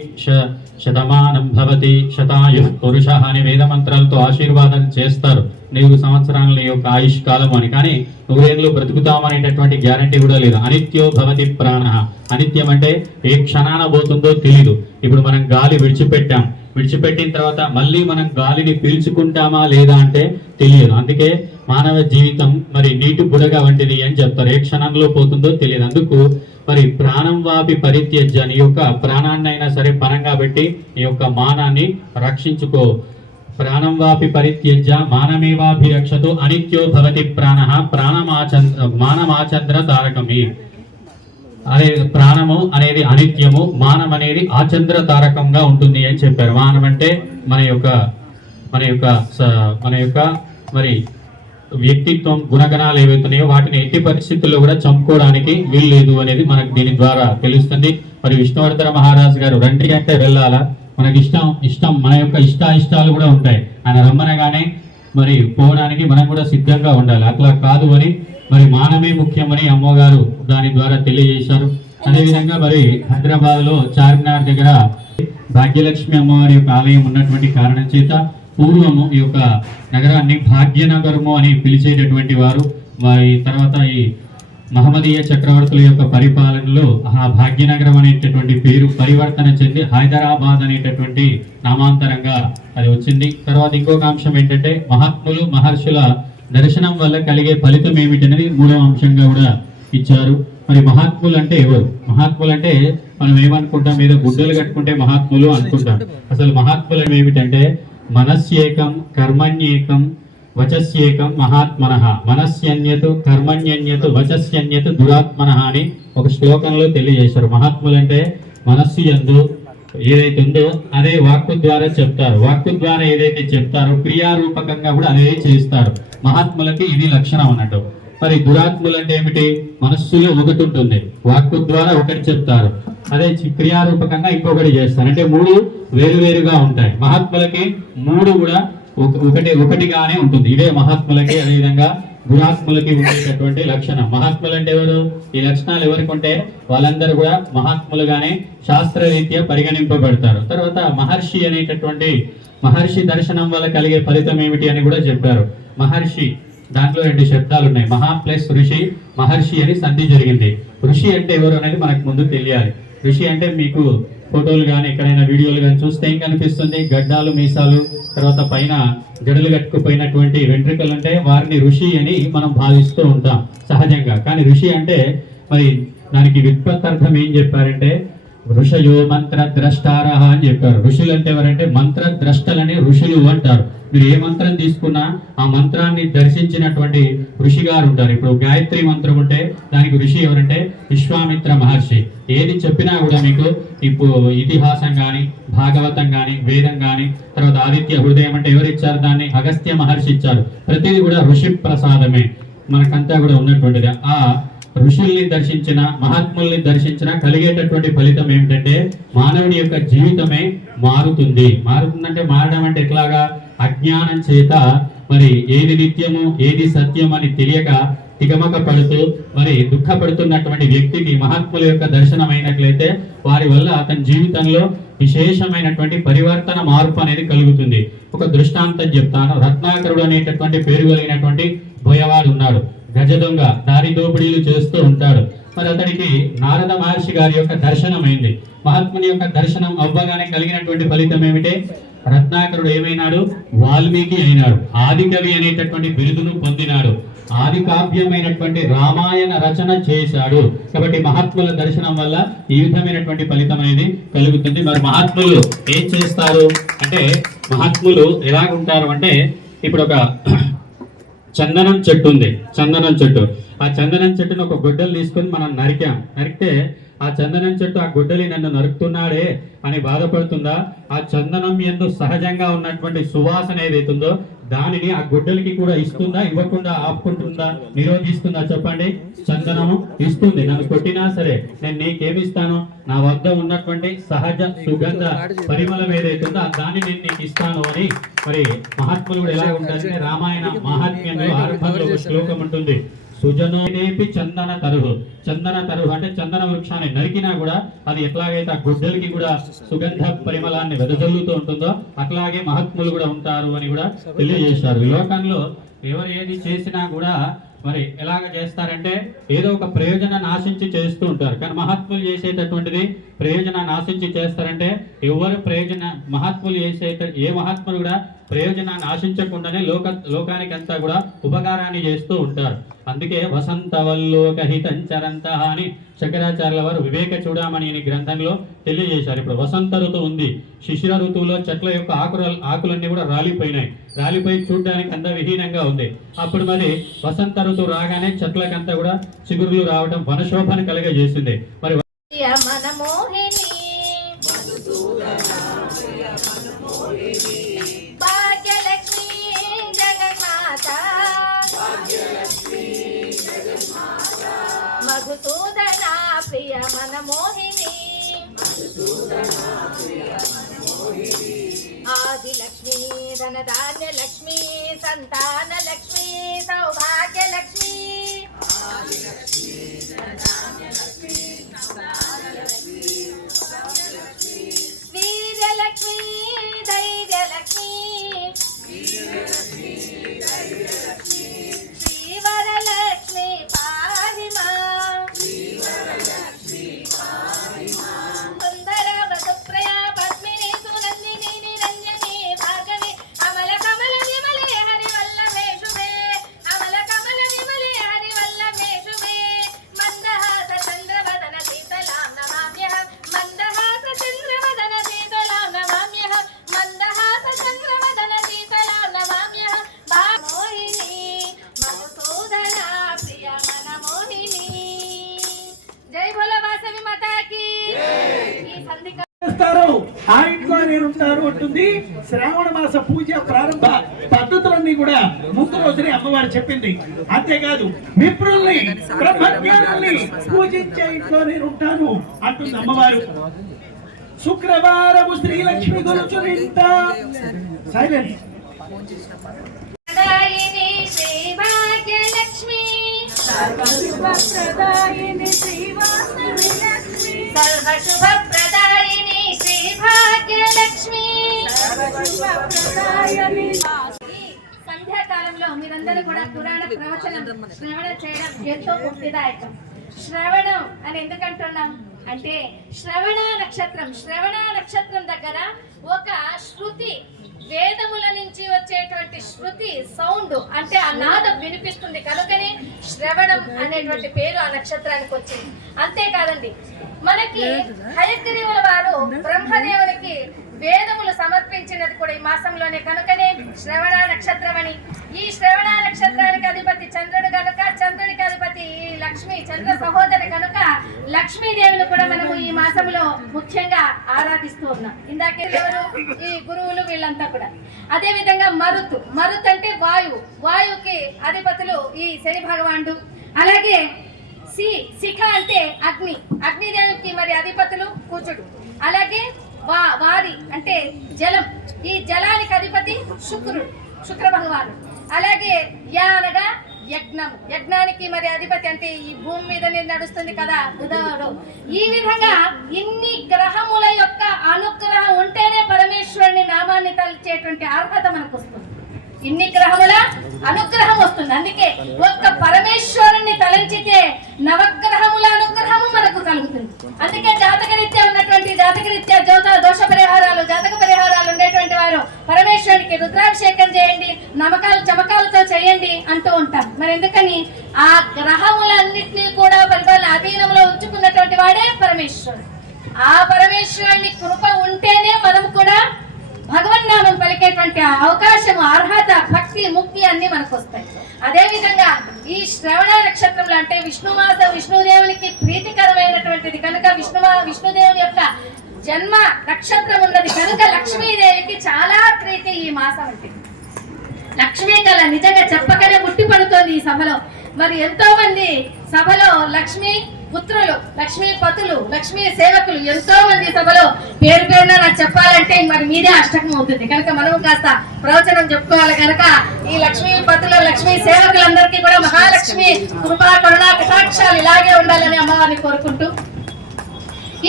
శతమానం భవతి శతాయు పురుష అనే వేద మంత్రాలతో ఆశీర్వాదం చేస్తారు. 100 సంవత్సరాల యొక్క ఆయుష్ కాలం అని. కానీ 100 ఏళ్ళు బ్రతుకుతామనేటటువంటి గ్యారంటీ కూడా లేదు. అనిత్యో భవతి ప్రాణ. అనిత్యం అంటే ఏ క్షణాన పోతుందో తెలియదు. ఇప్పుడు మనం గాలి విడిచిపెట్టిన తర్వాత మళ్ళీ మనం గాలిని పీల్చుకుంటామా లేదా అంటే తెలియదు. అందుకే మానవ జీవితం మరి నీటి బుడగ వంటిది అని చెప్తారు. ఏ క్షణంలో పోతుందో తెలియదు. అందుకు మరి ప్రాణం వాపి పరిత్యజ్య నీ యొక్క ప్రాణాన్నైనా సరే పరంగా పెట్టి ఈ యొక్క మానాన్ని రక్షించుకో. ప్రాణం వాపి పరిత్యజ్య మానమేవాభిరక్షతు. అనిత్యో భవతి ప్రాణ మానమాచంద్ర తారకమి. అదే ప్రాణము అనేది అనిత్యము, మానం అనేది ఆచంద్ర తారకంగా ఉంటుంది అని చెప్పారు. మానం అంటే మన యొక్క మరి వ్యక్తిత్వం, గుణగణాలు ఏవైతున్నాయో వాటిని ఎట్టి పరిస్థితుల్లో కూడా చంపుకోవడానికి వీల్లేదు అనేది మనకు దీని ద్వారా తెలుస్తుంది. మరి విష్ణువర్ధన మహారాజు గారు రండి అంటే వెళ్ళాలా, మనకి ఇష్టం మన యొక్క ఇష్టాలు కూడా ఉంటాయి. ఆయన రమ్మనగానే మరి పోవడానికి మనం కూడా సిద్ధంగా ఉండాలి. అట్లా కాదు అని మరి మానమే ముఖ్యమని అమ్మగారు దాని ద్వారా తెలియజేశారు. అదేవిధంగా మరి హైదరాబాద్ లో చార్మినార్ దగ్గర భాగ్యలక్ష్మి అమ్మవారి యొక్క ఆలయం ఉన్నటువంటి కారణం చేత పూర్వము ఈ యొక్క నగరాన్ని భాగ్యనగరము అని పిలిచేటటువంటి వారు. వారి తర్వాత ఈ మహమ్మదీయ చక్రవర్తుల యొక్క పరిపాలనలో ఆ భాగ్యనగరం అనేటటువంటి పేరు పరివర్తన చెంది హైదరాబాద్ అనేటటువంటి నామాంతరంగా అది వచ్చింది. తర్వాత ఇంకొక అంశం ఏంటంటే, మహాత్ములు మహర్షుల దర్శనం వల్ల కలిగే ఫలితం ఏమిటనేది 3వ అంశంగా కూడా ఇచ్చారు. మరి మహాత్ములు అంటే ఎవరు? మహాత్ములు అంటే మనం ఏమనుకుంటాం, ఏదో గుడ్డలు కట్టుకుంటే మహాత్ములు అనుకుంటాం. అసలు మహాత్ములు ఏమిటంటే, మనస్యేకం కర్మణ్యేకం వచస్యేకం మహాత్మనః. మనస్యన్యతు కర్మణ్యన్యతు వచస్యన్యతు దురాత్మనః అని ఒక శ్లోకంలో తెలియజేశారు. మహాత్ములు అంటే మనస్సు యందు ఏదైతే ఉందో అదే వాక్కు ద్వారా చెప్తారు. వాక్కు ద్వారా ఏదైతే చెప్తారో క్రియారూపకంగా కూడా అదే చేస్తారు. మహాత్ములకి ఇది లక్షణం అన్నట్టు. మరి దురాత్ములు అంటే ఏమిటి? మనస్సులో ఒకటి ఉంటుంది, వాక్కు ద్వారా ఒకటి చెప్తారు, అదే క్రియారూపకంగా ఇంకొకటి చేస్తారు. అంటే 3 వేరువేరుగా ఉంటాయి. మహాత్ములకి 3 కూడా ఒకటిగానే ఉంటుంది. ఇదే మహాత్ములకి. అదేవిధంగా దురాత్ములకి ఉండేటటువంటి లక్షణం. మహాత్ములు అంటే ఎవరు? ఈ లక్షణాలు ఎవరికి ఉంటే వాళ్ళందరూ కూడా మహాత్ములుగానే శాస్త్రరీత్యా పరిగణింపబడతారు. తర్వాత మహర్షి అనేటటువంటి మహర్షి దర్శనం వల్ల కలిగే ఫలితం ఏమిటి అని కూడా చెప్పారు. మహర్షి దాంట్లో 2 శబ్దాలు ఉన్నాయి. మహా ప్లస్ ఋషి. మహర్షి అని సంధి జరిగింది. ఋషి అంటే ఎవరు అనేది మనకు ముందు తెలియాలి. ఋషి అంటే మీకు ఫోటోలు కానీ ఎక్కడైనా వీడియోలు కానీ చూస్తే ఏం కనిపిస్తుంది? గడ్డాలు, మీసాలు, తర్వాత పైన జడలు కట్టుకుపోయినటువంటి వెంట్రుకలు అంటే వారిని ఋషి అని మనం భావిస్తూ ఉంటాం సహజంగా. కానీ ఋషి అంటే మరి దానికి వ్యుత్పత్తార్థం ఏం చెప్పారంటే, ఋషయో మంత్ర ద్రష్టారహ అని చెప్పారు. ఋషులు అంటే ఎవరంటే మంత్ర ద్రష్టలని ఋషులు అంటారు. మీరు ఏ మంత్రం తీసుకున్నా ఆ మంత్రాన్ని దర్శించినటువంటి ఋషి గారు ఉంటారు. ఇప్పుడు గాయత్రి మంత్రం ఉంటే దానికి ఋషి ఎవరంటే విశ్వామిత్ర మహర్షి. ఏది చెప్పినా కూడా మీకు ఇప్పుడు ఇతిహాసం కానీ, భాగవతం కానీ, వేదం కానీ, తర్వాత ఆదిత్య హృదయం అంటే ఎవరు ఇచ్చారు? దాన్ని అగస్త్య మహర్షి ఇచ్చారు. ప్రతిదీ కూడా ఋషి ప్రసాదమే మనకంతా కూడా ఉన్నటువంటిది. ఆ ఋషుల్ని దర్శించిన, మహాత్ముల్ని దర్శించిన కలిగేటటువంటి ఫలితం ఏమిటంటే మానవుడి యొక్క జీవితమే మారుతుంది. మారుతుందంటే మారడం అంటే ఎట్లాగా? అజ్ఞానం చేత మరి ఏది నిత్యము ఏది సత్యం అని తెలియక తికమక పడుతూ మరి దుఃఖపడుతున్నటువంటి వ్యక్తికి మహాత్ముల యొక్క దర్శనం అయినట్లయితే వారి వల్ల అతని జీవితంలో విశేషమైనటువంటి పరివర్తన మార్పు అనేది కలుగుతుంది. ఒక దృష్టాంతం చెప్తాను. రత్నాకరుడు అనేటటువంటి పేరు కలిగినటువంటి బోయవాడు ఉన్నాడు. గజ దొంగ, దారి దోపిడీలు చేస్తూ ఉంటాడు. మరి అతనికి నారద మహర్షి గారి యొక్క దర్శనం అయింది. మహాత్ముని యొక్క దర్శనం అవ్వగానే కలిగినటువంటి ఫలితం ఏమిటి? రత్నాకరుడు ఏమైనాడు? వాల్మీకి అయినాడు. ఆదికవి అనేటటువంటి బిరుదును పొందినాడు. ఆది కావ్యమైనటువంటి రామాయణ రచన చేశాడు. కాబట్టి మహాత్ముల దర్శనం వల్ల ఈ విధమైనటువంటి ఫలితం అనేది కలుగుతుంది. మరి మహాత్ములు ఏం చేస్తారు అంటే, మహాత్ములు ఎలాగుంటారు అంటే, ఇప్పుడు ఒక చందనం చెట్టు ఉంది. చందనం చెట్టు, ఆ చందనం చెట్టును ఒక గొడ్డలు తీసుకొని మనం నరికితే ఆ చందనం చెట్టు ఆ గొడ్డలి నన్ను నరుకుతున్నాడే అని బాధపడుతుందా? ఆ చందనం యందు సహజంగా ఉన్నటువంటి సువాసన ఏదైతుందో దానిని ఆ గొడ్డలికి కూడా ఇస్తుందా? ఇవ్వకుండా ఆపుకుంటుందా? నిరోధిస్తుందా? చెప్పండి. చందనము ఇస్తుంది. నన్ను కొట్టినా సరే నేను నీకేమిస్తాను? నా వద్ద ఉన్నటువంటి సహజ సుగంధ పరిమళం ఏదైతుందో దాన్ని నేను నీకు ఇస్తాను అని. మరి మహాత్ములు కూడా ఎలా ఉంటారంటే, రామాయణ మహాత్మ్యంలో ఆరంభంలో ఒక శ్లోకం ఉంటుంది. సుజనోనేపి చందన తరుహు. చందన తరుహు అంటే చందన వృక్షాన్ని నరికినా కూడా అది ఎట్లాగైతే ఆ గొడ్డలికి కూడా సుగంధ పరిమళాన్ని వెదజల్లుతూ ఉంటుందో అట్లాగే మహాత్ములు కూడా ఉంటారు అని కూడా తెలియజేశారు. ఈ లోకంలో ఎవరు ఏది చేసినా కూడా మరి ఎలాగ చేస్తారంటే ఏదో ఒక ప్రయోజనాన్ని ఆశించి చేస్తూ ఉంటారు. కానీ మహాత్ములు చేసేటటువంటిది ప్రయోజనాన్ని ఆశించి చేస్తారంటే ఎవరు మహాత్ములు ఏ మహాత్ములు కూడా ప్రయోజనాన్ని ఆశించకుండానే లోకానికి అంతా కూడా ఉపకారాన్ని చేస్తూ ఉంటారు. అందుకే వసంతవల్లోకహితంచరంత అని శంకరాచార్యుల వారు వివేక చూడమని అనే గ్రంథంలో తెలియజేశారు. ఇప్పుడు వసంత ఋతువు ఉంది. శిశిర ఋతువులో చెట్ల యొక్క ఆకులన్నీ కూడా రాలిపోయి చూడడానికి అంత విహీనంగా ఉంది. అప్పుడు మరి వసంత ఋతువు రాగానే చెట్లకంతా కూడా చిగురులు రావడం వనశోభను కలిగజేసింది. మరి మధుసూదన ప్రియ మనమోహిని ఆది లక్ష్మి ధనధాన్య లక్ష్మి సంతాన లక్ష్మి సౌభాగ్య లక్ష్మి వీర్యలక్ష్మి ధైర్యలక్ష్మి శ్రీవరలక్ష్మి పారిమా సుందర వసుప్రయ పద్మిని సునందిని నిరంజని భార్గవి అమల కమల విమలే హరివల్లభేషుభే అమల కమల విమలే హరివల్లభేషుభే మందహాస చంద్రవదన శీతలాం నమామ్యహం మందహాస చంద్రవదన శీతలాం నమామ్యహం మందహాస చంద్రవదన శీతలాం నమామ్యహం మోహిని మధుసూదన ప్రియ మనమోహిని. జై భోలా వాసవి మాతాకి. ఈ సంధి చేస్తారు ఆ ఇంట్లో నేనుంటారు అంటుంది. శ్రావణ మాస పూజ ప్రారంభ పద్ధతులన్నీ కూడా ముందు రోజునే అమ్మవారు చెప్పింది. అంతేకాదు విప్రుల్ని బ్రహ్మజ్ఞానుల్ని పూజించే ఇంట్లో నేనుంటాను అంటుంది అమ్మవారు. శుక్రవారము శ్రీలక్ష్మి గురుచునింత సైలెన్స్ ప్రదాయిని శ్రీ భాగ్యలక్ష్మి సర్వశుభప్రదాయిని శ్రీ వాసవి లక్ష్మి సర్వశుభప్రదాయిని శ్రీ భాగ్యలక్ష్మి సర్వశుభప్రదాయిని. సంధ్యాకాలంలో మీరందరూ కూడా పురాణ ప్రవచనం శ్రవణ చేయడం ఎంతో ముక్తిదాయకం. శ్రవణం అని ఎందుకంటున్నాం అంటే శ్రవణ నక్షత్రం దగ్గర ఒక శృతి, వేదముల నుంచి వచ్చేటువంటి శృతి సౌండ్ అంటే ఆ నాదం వినిపిస్తుంది కనుకనే శ్రవణం అనేటువంటి పేరు ఆ నక్షత్రానికి వచ్చింది. అంతేకాదండి, మనకి హయగ్రీవుల వారు బ్రహ్మదేవునికి వేదములు సమర్పించినది కూడా ఈ మాసంలోనే కనుకనే శ్రవణ నక్షత్రం అని. ఈ శ్రవణ నక్షత్రానికి అధిపతి చంద్రుడు కనుక, చంద్రుడికి అధిపతి లక్ష్మి, చంద్ర సహోదరి కనుక లక్ష్మీదేవిని కూడా మనము ఈ మాసంలో ముఖ్యంగా ఆరాధిస్తూ ఉన్నాం. ఇందాకే ఈ గురువులు వీళ్ళంతా కూడా. అదే విధంగా మరుత్ అంటే వాయువుకి అధిపతులు ఈ శని భగవానుడు. అలాగే శిఖ అంటే అగ్నిదేవునికి మరి అధిపతులు కుజుడు. అలాగే వారి అంటే జలం, ఈ జలానికి అధిపతి శుక్ర భగవానుడు. అలాగే యా అనగా యజ్ఞము, యజ్ఞానికి మరి అధిపతి అంటే ఈ భూమి మీద నడుస్తుంది కదా బుధుడు. ఈ విధంగా ఇన్ని గ్రహముల యొక్క అనుగ్రహం ఉంటేనే పరమేశ్వరుని నామాన్ని తలిచేటువంటి అర్హత మనకు వస్తుంది. ఇన్ని గ్రహముల అనుగ్రహం వస్తుంది. అందుకే ఒక్క పరమేశ్వరుని తలంచితే నవగ్రహముల అనుగ్రహము మనకు కలుగుతుంది. అందుకే జాతకరీత్యా ఉన్నటువంటి జాతకరీత్యా దోష పరిహారాలు, జాతక పరిహారాలు ఉండేటువంటి వారు పరమేశ్వరునికి రుద్రాభిషేకం చేయండి, నమ్మకాలు చమకాలతో చేయండి అంటూ ఉంటారు. మరి ఎందుకని? ఆ గ్రహములన్నింటినీ కూడా పరిపాలన అధీనంలో ఉంచుకున్నటువంటి వాడే పరమేశ్వరుడు. ఆ పరమేశ్వరుని కృప ఉంటేనే మనం కూడా భగవన్నామం పలికేటువంటి అవకాశం, అర్హత, భక్తి, ముక్తి అన్ని మనకు వస్తాయి. అదే విధంగా ఈ శ్రవణ నక్షత్రంలో అంటే విష్ణుమాసం విష్ణుదేవునికి ప్రీతికరమైనటువంటిది కనుక విష్ణుదేవుని యొక్క జన్మ నక్షత్రం ఉన్నది కనుక లక్ష్మీదేవికి చాలా ప్రీతి ఈ మాసం అంటే. లక్ష్మీ కళ నిజంగా చెప్పకనే ముట్టి పడుతోంది ఈ సభలో. మరి ఎంతో మంది సభలో లక్ష్మీ పుత్రులు, లక్ష్మీ పతులు, లక్ష్మీ సేవకులు ఎంతో మంది సభలో పేరు పేరున నాకు చెప్పాలంటే మరి మీదే అష్టకం అవుతుంది కనుక మనం కాస్త ప్రవచనం చెప్పుకోవాలి కనుక ఈ లక్ష్మీ పతులు, లక్ష్మీ సేవకులందరికీ కూడా మహాలక్ష్మి కృపా కరుణా కటాక్షాలు ఇలాగే ఉండాలని అమ్మవారిని కోరుకుంటూ,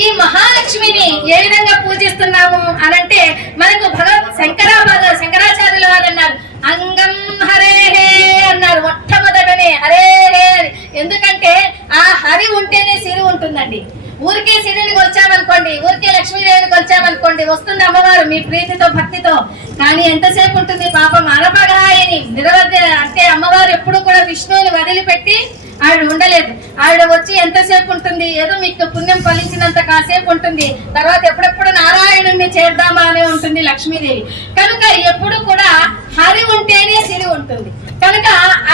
ఈ మహాలక్ష్మిని ఏ విధంగా పూజిస్తున్నాము అనంటే మనకు శంకరాచార్యుల వారు అన్నారు అంగం హరే అన్నారు. మొట్టమొదటనే హరే అని. ఎందుకంటే ఆ హరి ఉంటేనే సిరి ఉంటుందండి. ఊరికే సిరిని కొలిచామనుకోండి, ఊరికే లక్ష్మీదేవిని కొలిచామనుకోండి, వస్తుంది అమ్మవారు మీ ప్రీతితో భక్తితో. కానీ ఎంతసేపు ఉంటుంది పాపం అనపగాయని నిరవధ్య అంటే అమ్మవారు ఎప్పుడు కూడా విష్ణువుని వదిలిపెట్టి ఆవిడ ఉండలేదు. ఆవిడ వచ్చి ఎంతసేపు ఉంటుంది? ఏదో మీకు పుణ్యం ఫలించినంత కాసేపు ఉంటుంది. తర్వాత ఎప్పుడెప్పుడు నారాయణుడిని చేద్దామా అనే ఉంటుంది లక్ష్మీదేవి. కనుక ఎప్పుడు కూడా హరి ఉంటేనే సిరి ఉంటుంది. కనుక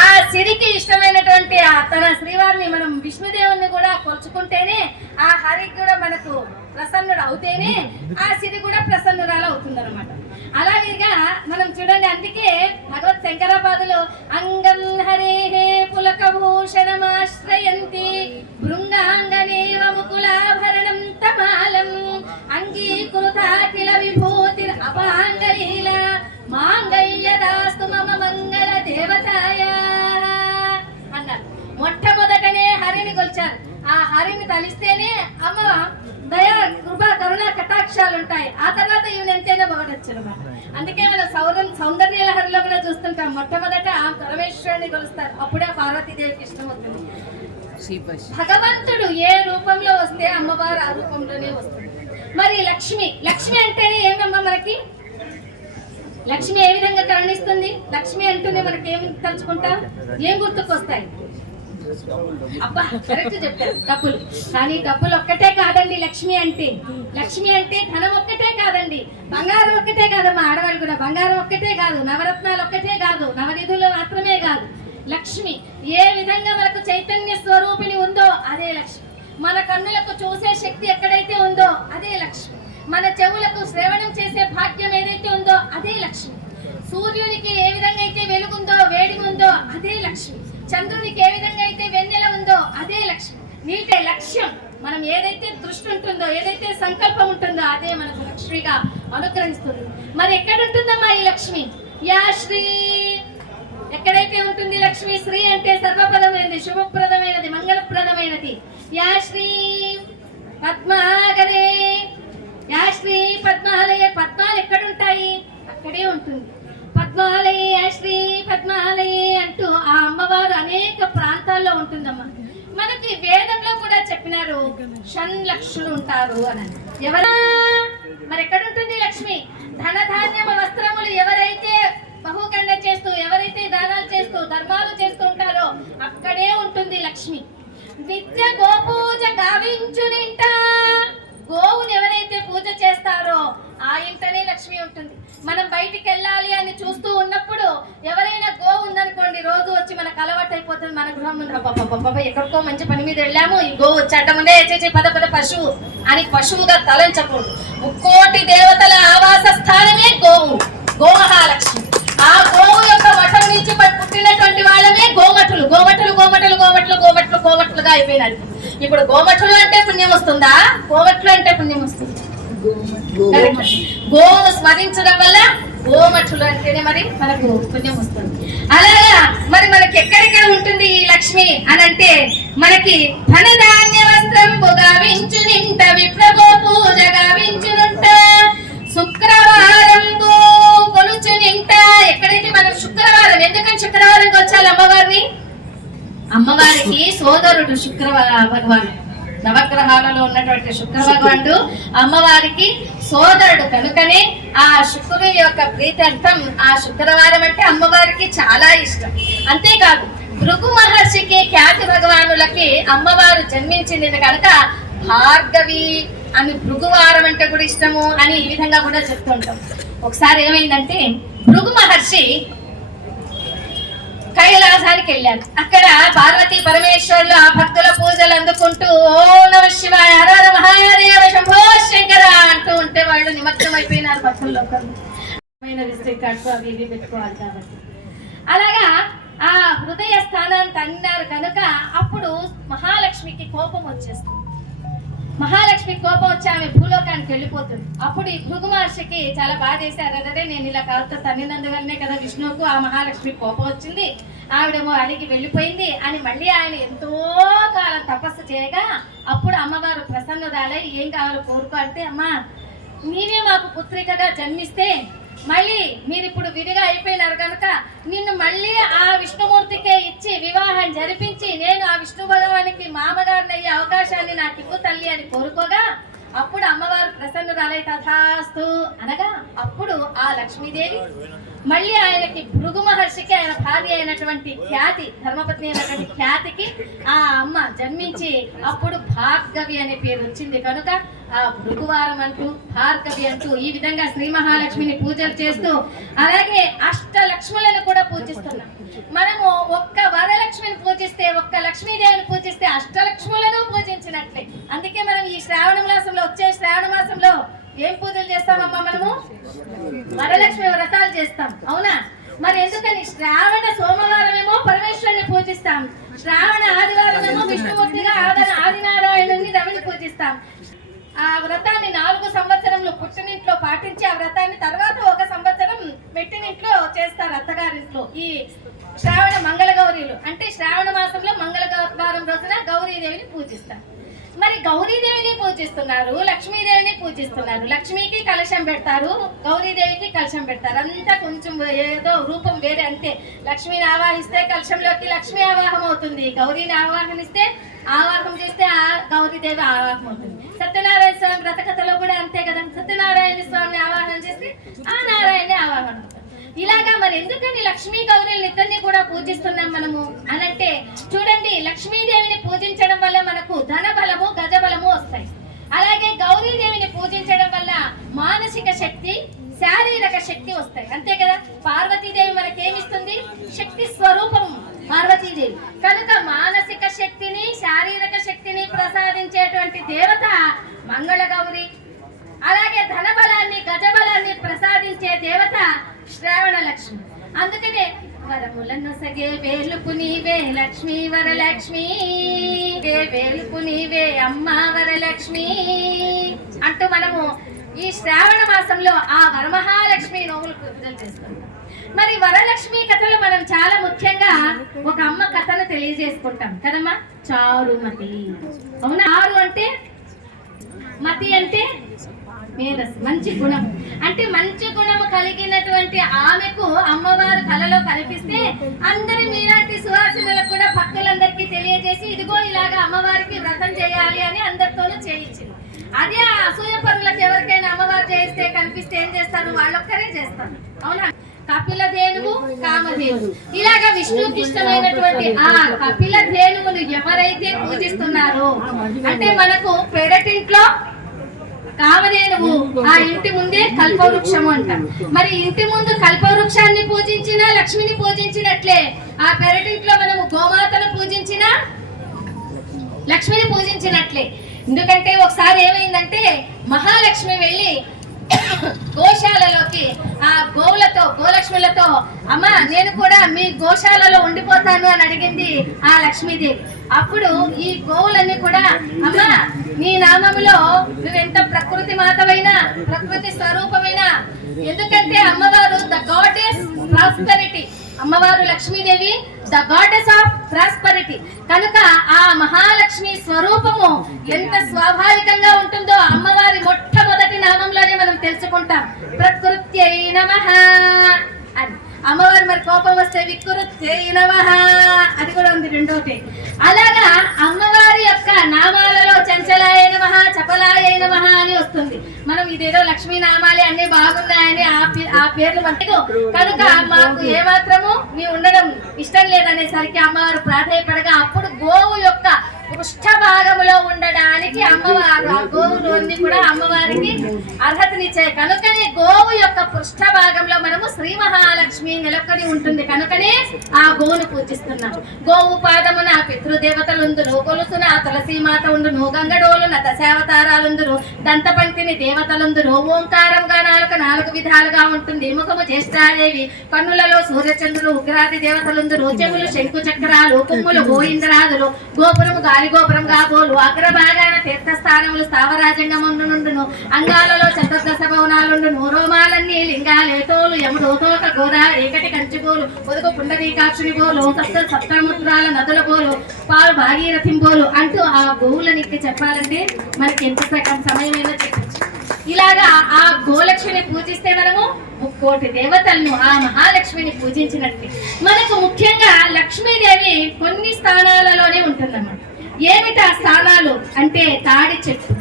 ఆ సిరికి ఇష్టమైనటువంటి తన శ్రీవారిని మనం విష్ణుదేవుని కూడా కొలుచుకుంటేనే ఆ హరి కూడా మనకు ప్రసన్నుడు అవుతేనే ఆ సిరి కూడా ప్రసన్నురాలు అవుతుంది అనమాట. అలాగేగా మనం చూడండి, అందుకే భగవత్ శంకరాపాదులు అంగం హరే పులకభూషణమాశ్రయంతి భృంగాంగనేవ ముకులాభరణం తమాలం అంగీకృతాఖిల విభూతి అపాంగలీల మాంగళ్యదాస్తు మమ మంగళ దేవతాయ అన్నారు. మొట్టమొదటనే హరిని కొలిచారు. ఆ హరిని తలిస్తేనే అమ్మ దయ, కృప, కరుణ, కటాక్షాలు ఉంటాయి. ఆ తర్వాత ఈయన ఎంతైనా పొగడొచ్చు అనమాట. అందుకే మనం సౌందర్య లహరిలో కూడా చూస్తుంటాం. మొట్టమొదట ఆ పరమేశ్వరుని కొలుస్తారు, అప్పుడే పార్వతీదేవికి ఇష్టం అవుతుంది. భగవంతుడు ఏ రూపంలో వస్తే అమ్మవారు ఆ రూపంలోనే వస్తుంది. మరి లక్ష్మి అంటేనే ఏమమ్మా మనకి? లక్ష్మి ఏ విధంగా కరుణిస్తుంది? లక్ష్మి అంటూనే మనకి ఏమి తలుచుకుంటాం? ఏం గుర్తుకొస్తాయి? అబ్బా కరెక్ట్ చెప్పారు, డబ్బులు. కానీ డబ్బులు ఒక్కటే కాదండి లక్ష్మి అంటే. లక్ష్మి అంటే ధనం ఒక్కటే కాదండి, బంగారం ఒక్కటే కాదమ్మా. ఆడవాళ్ళు కూడా బంగారం ఒక్కటే కాదు, నవరత్నాలు ఒక్కటే కాదు, నవనిధులు మాత్రమే కాదు. లక్ష్మి ఏ విధంగా మనకు చైతన్య స్వరూపిణి ఉందో అదే లక్ష్మి. మన కన్నులకు చూసే శక్తి ఎక్కడైతే ఉందో అదే లక్ష్మి. మన చెవులకు శ్రవణం చేసే భాగ్యం ఏదైతే ఉందో అదే లక్ష్మి. సూర్యునికి ఏ విధంగా అయితే వెలుగుందో, వేడి ఉందో అదే లక్ష్మి. చంద్రునికి ఏ విధంగా అయితే వెన్నెల ఉందో అదే లక్ష్మి. నీటే లక్ష్యం, మనం ఏదైతే దృష్టి ఉంటుందో, ఏదైతే సంకల్పం ఉంటుందో అదే మనకు లక్ష్మిగా అనుగ్రహిస్తుంది. మరి ఎక్కడ ఉంటుందమ్మా ఈ లక్ష్మి? యా శ్రీ ఎక్కడైతే ఉంటుంది లక్ష్మి? శ్రీ అంటే సర్వప్రదమైనది, శుభప్రదమైనది, మంగళప్రదమైనది. యా శ్రీ పద్మాగరే, యా శ్రీ పద్మాలయ. పద్మాలు ఎక్కడుంటాయి? అక్కడే ఉంటుంది. పద్మాలయే, యా శ్రీ పద్మాలయే అంటూ ఆ అమ్మవారు అనేక ప్రాంతాల్లో ఉంటుందమ్మా. మనకి వేదంలో కూడా చెప్పినారు షణ్లక్షులు ఉంటారు అని. ఎవరా మరి ఎక్కడ ఉంటుంది లక్ష్మి? ధనధాన్యమ వస్త్రములు ఎవరైతే బహుకండ చేస్తూ, ఎవరైతే దానాలు చేస్తూ, ధర్మాలు చేస్తూ ఉంటారో అక్కడే ఉంటుంది లక్ష్మి. నిత్య గోపూజ గావించునింట, గోవుని ఎవరైతే పూజ చేస్తారో ఆ ఇంటనే లక్ష్మి ఉంటుంది. మనం బయటికి వెళ్ళాలి అని చూస్తూ ఉన్నప్పుడు ఎవరైనా గోవు ఉందనుకోండి, రోజు వచ్చి మనకు అలవాటు అయిపోతుంది. మన గృహం ముందు ఎక్కడికో మంచి పని మీద వెళ్ళాము, ఈ గోవు వచ్చేటముందే చేసే పద పశువు అని పశువుగా తలంచకూడదు. 3,000,000 దేవతల ఆవాస స్థానమే గోవు, గోమహాలక్ష్మి. ఆ గోవు యొక్క మఠం నుంచి పుట్టినటువంటి వాళ్ళమే గోమఠులు. గోమఠులు గోమఠులు గోమఠులు గోమఠులు గోమఠులుగా అయిపోయినారు. ఇప్పుడు గోమఠులు అంటే పుణ్యం వస్తుందా? గోమఠులు అంటే పుణ్యం వస్తుంది. గోవును స్మరించడం వల్ల గోమఠులు అంటేనే మరి మనకు పుణ్యం వస్తుంది. అలాగా మరి మనకి ఎక్కడెక్కడ ఉంటుంది ఈ లక్ష్మి అని అంటే మనకి ధనధాన్య వస్త్రంబుగా వించునింట విప్రభో పూజ గావించునుంట శుక్రవారం కొలుచునింట. ఎక్కడైతే మనం శుక్రవారం, ఎందుకని శుక్రవారంకి వచ్చాలి అమ్మవారికి సోదరుడు భగవాన్, నవగ్రహాలలో ఉన్నటువంటి శుక్ర భగవానుడు అమ్మవారికి సోదరుడు కనుకనే ఆ శుక్రుని యొక్క ప్రీత్యర్థం ఆ శుక్రవారం అంటే అమ్మవారికి చాలా ఇష్టం. అంతేకాదు భృగు మహర్షికి ఖ్యాతి భగవానులకి అమ్మవారు జన్మించింది కనుక భార్గవి అని భృగువారం అంటే కూడా ఇష్టము అని ఈ విధంగా కూడా చెప్తుంటాం. ఒకసారి ఏమైందంటే భృగు మహర్షి కైలాసానికి వెళ్ళారు. అక్కడ పార్వతీ పరమేశ్వరులు ఆ భక్తుల పూజలు అందుకుంటూ ఓం నమః శివాయ హర హర మహాదేవ శంభో శంకర అంటూ ఉంటే వాళ్ళు నిమగ్నం అయిపోయినారు భక్తుల్లో. అవి ఇవి పెట్టుకోవాలి కాబట్టి అలాగా ఆ హృదయ స్థానాన్ని అన్నారు కనుక అప్పుడు మహాలక్ష్మికి కోపం వచ్చేస్తుంది. మహాలక్ష్మి కోపం వచ్చి ఆమె భూలోకానికి వెళ్ళిపోతుంది. అప్పుడు ఈ భృగు మహర్షికి చాలా బాధ చేశారు. అదే నేను ఇలా కాలుతో తన్నినందువల్లనే కదా విష్ణువుకు ఆ మహాలక్ష్మి కోపం వచ్చింది, ఆవిడేమో అడిగి వెళ్ళిపోయింది అని మళ్ళీ ఆయన ఎంతో కాలం తపస్సు చేయగా అప్పుడు అమ్మవారు ప్రసన్నురాలై ఏం కావాలో కోరుకో అంటే, అమ్మా నీవే మాకు పుత్రికగా జన్మిస్తే మళ్ళీ మీరు ఇప్పుడు విడిగా అయిపోయినారు కనుక నిన్ను మళ్ళీ ఆ విష్ణుమూర్తికే ఇచ్చి వివాహం జరిపించి నేను ఆ విష్ణు భగవానికి మామగారిని అయ్యే అవకాశాన్ని నాకు ఇవ్వు తల్లి అని కోరుకోగా అప్పుడు అమ్మవారు ప్రసన్నురాలై తథాస్తు అనగా అప్పుడు ఆ లక్ష్మీదేవి మళ్ళీ ఆయనకి భృగు మహర్షికి ఆయన భార్య అయినటువంటి ఖ్యాతి, ధర్మపత్ని అయినటువంటి ఖ్యాతికి ఆ అమ్మ జన్మించి అప్పుడు భార్గవి అనే పేరు వచ్చింది కనుక ఆ భృగువారం అంటూ భార్గవి అంటూ ఈ విధంగా శ్రీ మహాలక్ష్మిని పూజలు చేస్తూ అలాగే అష్టలక్ష్ములను కూడా పూజిస్తున్నాం. మనము ఒక్క వరలక్ష్మిని పూజిస్తే, ఒక్క లక్ష్మీదేవిని పూజిస్తే అష్టలక్ష్ములను పూజించినట్లే. అందుకే మనం ఈ శ్రావణ మాసంలో వచ్చే శ్రావణ మాసంలో ఏం పూజలు చేస్తామమ్మా? మనము వరలక్ష్మి వ్రతాలు చేస్తాం, అవునా? మరి ఎందుకని శ్రావణ సోమవారం ఏమో పరమేశ్వరుని పూజిస్తాం, శ్రావణ ఆదివారం ఏమో విష్ణుమూర్తిగా ఆదినారాయణుని రవిని పూజిస్తాం. ఆ వ్రతాన్ని 4 సంవత్సరములు పుట్టినింట్లో పాటించి ఆ వ్రతాన్ని తర్వాత 1 సంవత్సరం మెట్టినింట్లో చేస్తారు అత్తగారింట్లో. ఈ శ్రావణ మంగళ గౌరీలు అంటే శ్రావణ మాసంలో మంగళవారం రోజున గౌరీదేవిని పూజిస్తారు. మరి గౌరీదేవిని పూజిస్తున్నారు, లక్ష్మీదేవిని పూజిస్తున్నారు. లక్ష్మికి కలశం పెడతారు, గౌరీదేవికి కలశం పెడతారు. అంతా కొంచెం ఏదో రూపం వేరే అంతే. లక్ష్మిని ఆవాహిస్తే కలశంలోకి లక్ష్మి ఆవాహం అవుతుంది, గౌరీని ఆవాహనిస్తే ఆవాహం చేస్తే ఆ గౌరీదేవి ఆవాహం అవుతుంది. సత్యనారాయణ స్వామి వ్రతకథలో కూడా అంతే కదా, సత్యనారాయణ స్వామిని ఆవాహన చేస్తే ఆ నారాయణని ఆవాహన అవుతుంది. ఇలాగా మరి ఎందుకని లక్ష్మీ గౌరీలు ఇద్దరిని కూడా పూజిస్తున్నాం మనము అనంటే చూడండి, లక్ష్మీదేవిని పూజించడం వల్ల మనకు ధన బలము గజ బలము వస్తాయి. అలాగే గౌరీదేవిని పూజించడం వల్ల మానసిక శక్తి శారీరక శక్తి వస్తాయి, అంతే కదా. పార్వతీదేవి మనకేమిస్తుంది? శక్తి స్వరూపం పార్వతీదేవి కనుక మానసిక శక్తిని శారీరక శక్తిని ప్రసాదించేటువంటి దేవత మంగళ గౌరి. అలాగే ధన బలాన్ని గజ బలాన్ని ప్రసాదించే దేవత శ్రావణ లక్ష్మి. అందుకనే వరములను సగే వేలుపు నీవే లక్ష్మీ వరలక్ష్మి, వేలుపు నీవే అమ్మ వరలక్ష్మి అంటూ మనము ఈ శ్రావణ మాసంలో ఆ వరమహాలక్ష్మి నోములు పూజలు చేస్తాం. మరి వరలక్ష్మి కథలు మనం చాలా ముఖ్యంగా ఒక అమ్మ కథను తెలియజేసుకుంటాం కదమ్మా. చారుమతి, అవునా? చారు అంటే మతి అంటే మేధస్సు, మంచి గుణం అంటే మంచి గుణము కలిగినటువంటి ఆమెకు అమ్మవారు కలలో కనిపిస్తే అందరి మీలాంటి సువాసినులకు కూడా భక్తులందరికీ తెలియజేసి ఇదిగో ఇలాగా అమ్మవారికి వ్రతం చేయాలి అని అందరితోనూ చేయించింది. అదే ఆ అసూయ పనులకు ఎవరికైనా అమ్మవారు చేయిస్తే కనిపిస్తే ఏం చేస్తారు? వాళ్ళొక్కరే చేస్తారు, అవునా? కపిల ధేనువు, కామధేనువు, ఇలాగా విష్ణుకి ఇష్టమైనటువంటి ఆ కపిల ధేనువును ఎవరైతే పూజిస్తున్నారో అంటే మనకు పెరటింట్లో కామధేనువు, ఆ ఇంటి ముందే కల్పవృక్షము అంటాం. మరి ఇంటి ముందు కల్పవృక్షాన్ని పూజించినా లక్ష్మిని పూజించినట్లే ఆ పెరటింట్లో మనము గోమాతను పూజించినా లక్ష్మిని పూజించినట్లే. ఎందుకంటే ఒకసారి ఏమైందంటే మహాలక్ష్మి వెళ్ళి గోశాలలోకి ఆ గోవులతో గోలక్ష్ములతో అమ్మ నేను కూడా మీ గోశాలలో ఉండిపోతాను అని అడిగింది ఆ లక్ష్మీదేవి. అప్పుడు ఈ గోవులన్నీ కూడా అమ్మా నీ నామములో నువ్వెంత ప్రకృతి మాతవైనా ప్రకృతి స్వరూపమైన, ఎందుకంటే అమ్మవారు ద గాడెస్ ప్రాస్పెరిటీ, అమ్మవారు Lakshmidevi the goddess of prosperity కనుక ఆ మహాలక్ష్మి స్వరూపము ఎంత స్వాభావికంగా ఉంటుందో అమ్మవారి మొట్టమొదటి నామంలోనే మనం తెలుసుకుంటాం. ప్రకృత్యై నమః అని. అమ్మవారు మరి కోపం వస్తే వికృత్యై నమః అది కూడా ఉంది రెండోటి. అలాగా అమ్మవారి యొక్క నామాలలో చంచలాయ నమః, చపలాయ నమః అని వస్తుంది. మనం ఇదేదో లక్ష్మీ నామాలే అన్ని బాగున్నాయని ఆ పేర్లు మనకు కనుక మాకు ఏమాత్రము మీ ఉండడం ఇష్టం లేదనేసరికి అమ్మవారు ప్రాధాయపడగా అప్పుడు గోవు యొక్క పృష్ఠ భాగములో ఉండడానికి అమ్మవారు ఆ గోవులన్నీ కూడా అమ్మవారికి అర్హతనిచ్చాయి. కనుకనే గోవు యొక్క పృష్ఠ భాగంలో మనము శ్రీ మహాలక్ష్మి నెలకొని ఉంటుంది. కనుకనే ఆ గోవును పూజిస్తున్నాం. గోవు పాదమున పితృదేవతలుందురు, గొలుసున తులసి మాత ఉండును, గంగడోలున దశావతారాలుందురు, దంతపంక్తిని దేవతలుందురు, ఓంకారంగా నాలుగు విధాలుగా ఉంటుంది. ముఖము జ్యేష్ఠాదేవి, కన్నులలో సూర్యచంద్రులు, ఉగ్రాది దేవతలుందురు, చెవులు శంకు చక్రాలు, కొమ్ములు గోయింద్రాదులు, గోపురము గాలిగోపురంగా గోలు, అగ్రభాగాన తీర్థస్థానములు స్థావరాజంగముండును, అంగాలలో చతుర్దశ భవనాలుండును, రోమాలన్నీ లింగాలే, తోలు యముడు తోక గోర ఏకటి కంచి బోలు, పొదుగు పుండరీకాక్షుని బోలు, సప్తముద్రాల నదుల బోలు, పాలు భాగీరథి బోలు అంటూ ఆ గోవులనికి చెప్పాలంటే మనకి ఎంత సమయమైనా చెప్పచ్చు. ఇలాగా ఆ గోలక్ష్మిని పూజిస్తే మనము 3 కోటి దేవతలను ఆ మహాలక్ష్మిని పూజించినట్టు. మనకు ముఖ్యంగా లక్ష్మీదేవి కొన్ని స్థానాలలోనే ఉంటుందన్నమాట. ఏమిటా స్థానాలు అంటే తాడి చెట్టు.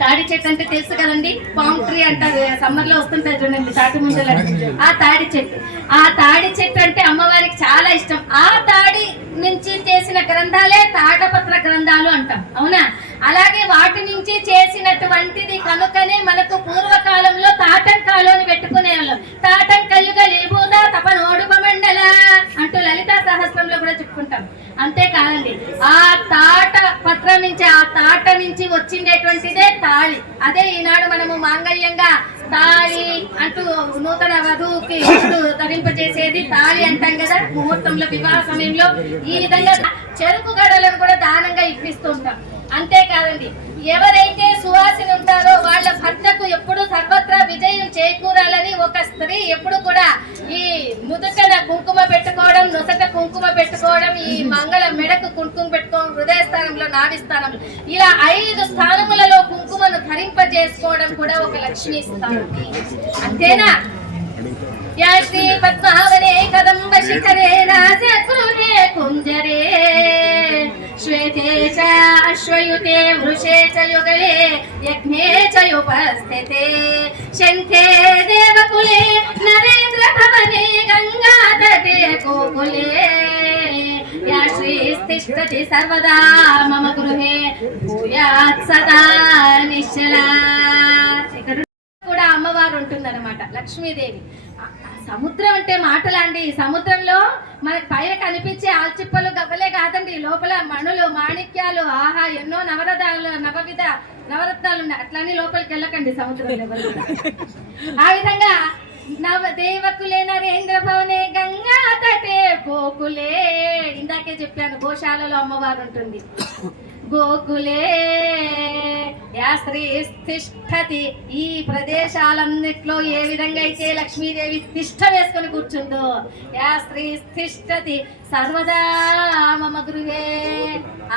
తాడి చెట్టు అంటే తెలుసు కదండి, పామ్ ట్రీ అంటారు, సమ్మర్ లో వస్తుంటాయి చూడండి తాటి ముంజలు. ఆ తాడి చెట్టు, ఆ తాడి చెట్టు అంటే అమ్మవారికి చాలా ఇష్టం. ఆ తాడి నుంచి చేసిన గ్రంథాలే తాటపత్ర గ్రంథాలు అంటాం, అవునా? అలాగే వాటి నుంచి చేసినటువంటిది కనుకనే మనకు పూర్వకాలంలో తాటంకాలు అని పెట్టుకునేవాళ్ళం. తాటంకయ్యుగా లేబోదా తపనోడు మండల అంటూ లలితా సహస్రంలో కూడా చెప్పుకుంటాం. అంతేకాదండి, ఆ తాట పత్రం నుంచి ఆ తాట నుంచి వచ్చిండేటువంటిదే తాళి. అదే ఈనాడు మనము మాంగళ్యంగా తాళి అంటూ నూతన వధువుకి ధరింపజేసేది తాళి అంటాం కదా ముహూర్తంలో, వివాహ సమయంలో. ఈ విధంగా చెరుకు గడలను కూడా దానంగా ఇప్పిస్తూ ఉంటాం. అంతేకాదండి, ఎవరైతే సువాసిని ఉంటారో వాళ్ళ భర్తకు ఎప్పుడు సర్వత్రా విజయం చేకూరాలని ఒక స్త్రీ ఎప్పుడు కూడా ఈ నుదుటన కుంకుమ పెట్టుకోవడం, నొసట కుంకుమ పెట్టుకోవడం, ఈ మంగళ మెడకు కుంకుమ పెట్టుకోవడం, హృదయ స్థానంలో నాభి స్థానంలో ఇలా 5 స్థానములలో కుంకుమను ధరింపజేసుకోవడం కూడా ఒక లక్ష్మీ స్థానం. అంతేనా? या श्री पद्मावने कदम्ब शिखरे राजगृहे कुञ्जरे श्वेते च अश्वयुते वृषे च युगले यज्ञे च उपस्थिते शङ्खे देवकुले नरेन्द्र भवने गङ्गातटे गोकुले या श्रीस्तिष्ठति सर्वदा मम गृहे भूयात् सदा निश्चला. కూడా అమ్మవారు ఉంటుందన్నమాట లక్ష్మీదేవి. సముద్రం అంటే మాటలాండి. సముద్రంలో మనకి పైన కనిపించే ఆల్చిప్పలు గవ్వలే కాదండి, లోపల మణులు మాణిక్యాలు, ఆహా ఎన్నో నవవిధ నవరత్నాలు ఉన్నాయి. అట్లానే లోపలికి వెళ్ళకండి సముద్రంలో. ఆ విధంగా నవదేవకులే నరేంద్ర భవనే గంగా తటే గోకులే, ఇందాకే చెప్పాను గోశాలలో అమ్మవారు ఉంటుంది. గోకులే యా శ్రీ తిష్టతి, ఈ ప్రదేశాలన్నిట్లో ఏ విధంగా అయితే లక్ష్మీదేవి తిష్ట వేసుకొని కూర్చుందో, యా శ్రీ తిష్టతి సర్వదా మమ గృహే,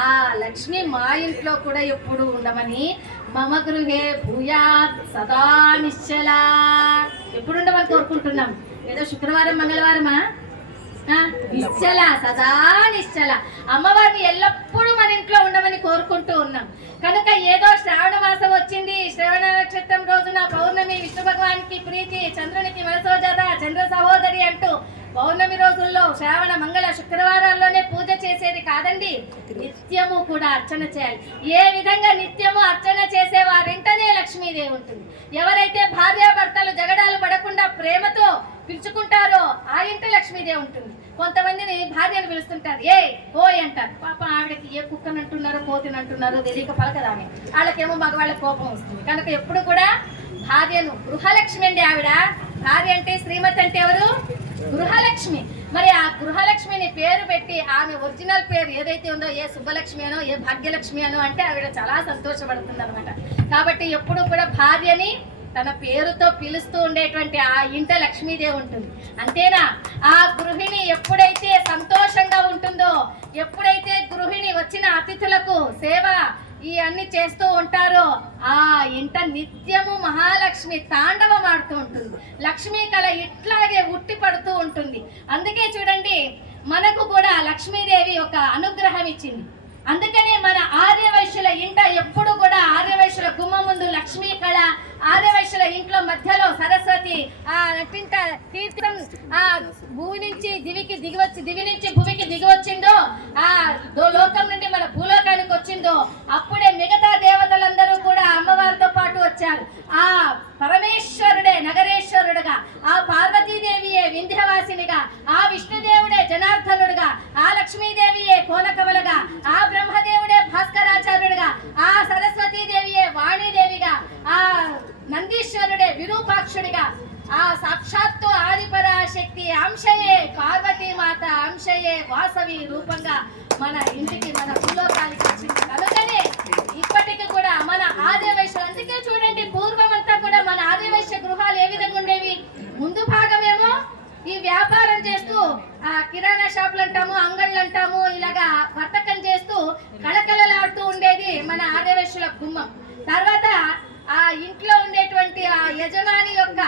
ఆ లక్ష్మి మా ఇంట్లో కూడా ఎప్పుడు ఉండమని, మమ గృహే భూయాత్ సదా నిశ్చలా, ఎప్పుడు ఉండమని కోరుకుంటున్నాం. ఏదో శుక్రవారం మంగళవారమా? నిశ్చల, సదా నిశ్చల అమ్మవారిని ఎల్లప్పుడూ మన ఇంట్లో ఉండమని కోరుకుంటూ ఉన్నాం. కనుక ఏదో శ్రావణ మాసం వచ్చింది, శ్రవణ నక్షత్రం రోజున పౌర్ణమి, విష్ణు భగవానికి ప్రీతి, చంద్రునికి మనసోజాత, చంద్ర సహోదరి అంటూ పౌర్ణమి రోజుల్లో శ్రావణ మంగళ శుక్రవారాల్లోనే పూజ చేసేది కాదండి, నిత్యము కూడా అర్చన చేయాలి. ఏ విధంగా నిత్యము అర్చన చేసే వారింటనే లక్ష్మీదేవి ఉంటుంది. ఎవరైతే భార్యాభర్తలు జగడాలు పడకుండా ప్రేమతో పిలుచుకుంటారో ఆ ఇంట లక్ష్మీదేవి ఉంటుంది. కొంతమందిని భార్యను పిలుస్తుంటారు, ఏ ఓయ్ అంటారు. పాప ఆవిడకి ఏ కుక్కని అంటున్నారో కోతిని అంటున్నారో తెలియక పలకదామే, వాళ్ళకేమో మగవాళ్ళ కోపం వస్తుంది. కనుక ఎప్పుడు కూడా భార్యను, గృహలక్ష్మి అండి ఆవిడ. భార్య అంటే శ్రీమతి అంటే ఎవరు? గృహలక్ష్మి. మరి ఆ గృహలక్ష్మిని పేరు పెట్టి ఆమె ఒరిజినల్ పేరు ఏదైతే ఉందో, ఏ శుభలక్ష్మి అనో ఏ భాగ్యలక్ష్మి అనో అంటే ఆవిడ చాలా సంతోషపడుతుంది అనమాట. కాబట్టి ఎప్పుడు కూడా భార్యని తన పేరుతో పిలుస్తూ ఉండేటువంటి ఆ ఇంట లక్ష్మీదేవి ఉంటుంది. అంతేనా? ఆ గృహిణి ఎప్పుడైతే సంతోషంగా ఉంటుందో, ఎప్పుడైతే గృహిణి వచ్చిన అతిథులకు సేవ ఈ అన్ని చేస్తూ ఉంటారో, ఆ ఇంట నిత్యము మహాలక్ష్మి తాండవం ఆడుతూ ఉంటుంది. లక్ష్మీ కళ ఇట్లాగే ఉట్టి పడుతూ ఉంటుంది. అందుకే చూడండి, మనకు కూడా లక్ష్మీదేవి ఒక అనుగ్రహం ఇచ్చింది. అందుకనే మన ఆర్యవైశ్యుల ఇంట ఎప్పుడు కూడా ఆర్యవైశ్యుల గుమ్మ ముందు లక్ష్మీ కళ, ఆర్యవైశ్యుల ఇంట్లో మధ్యలో సరస్వతి తీర్థం భూమి నుంచి దివికి దిగివచ్చి, దివి నుంచి భూమికి దిగివచ్చిందో, ఆ లోకం నుండి మన భూలోకానికి వచ్చిందో, అప్పుడే మిగతా దేవతలందరూ కూడా అమ్మవారితో పాటు వచ్చారు. ఆ పరమేశ్వరుడే నగరేశ్వరుడుగా, ఆ పార్వతీదేవియే వింధ్యవాసినిగా, ఆ విష్ణుదేవుడే జనార్దనుడుగా, ఆ లక్ష్మీదేవియే కోనకమలగా, ఆ బ్రహ్మదేవుడే భాస్కరాచార్యుడుగా, ఆ సరస్వతీదేవియే వాణీదేవిగా, ఆ నందీశ్వరుడే విరూపాక్షుడిగా, ఆ సాక్షాత్తు ఆదిపరాశక్తి అంశయే పార్వతీమాత అంశయే వాసవి రూపంగా మన ఇంటికి, మన భూలోకానికి వచ్చింది. కనుకనే ఇప్పటికి కూడా మన ఆర్యవైశ్యులు, అందుకే చూడండి పూర్వం అంతా కూడా మన ఆర్యవైశ్య గృహాలు ఏ విధంగా ఉండేవి. ముందు భాగమేమో ఈ వ్యాపారం చేస్తూ ఆ కిరాణా షాపులు అంటాము, అంగళ్ళు అంటాము, ఇలాగా వర్తకం చేస్తూ కళకళలాడుతూ ఉండేది మన ఆర్యవైశ్యుల గుమ్మం. తర్వాత ఆ ఇంట్లో ఉండేటువంటి ఆ యజమాని యొక్క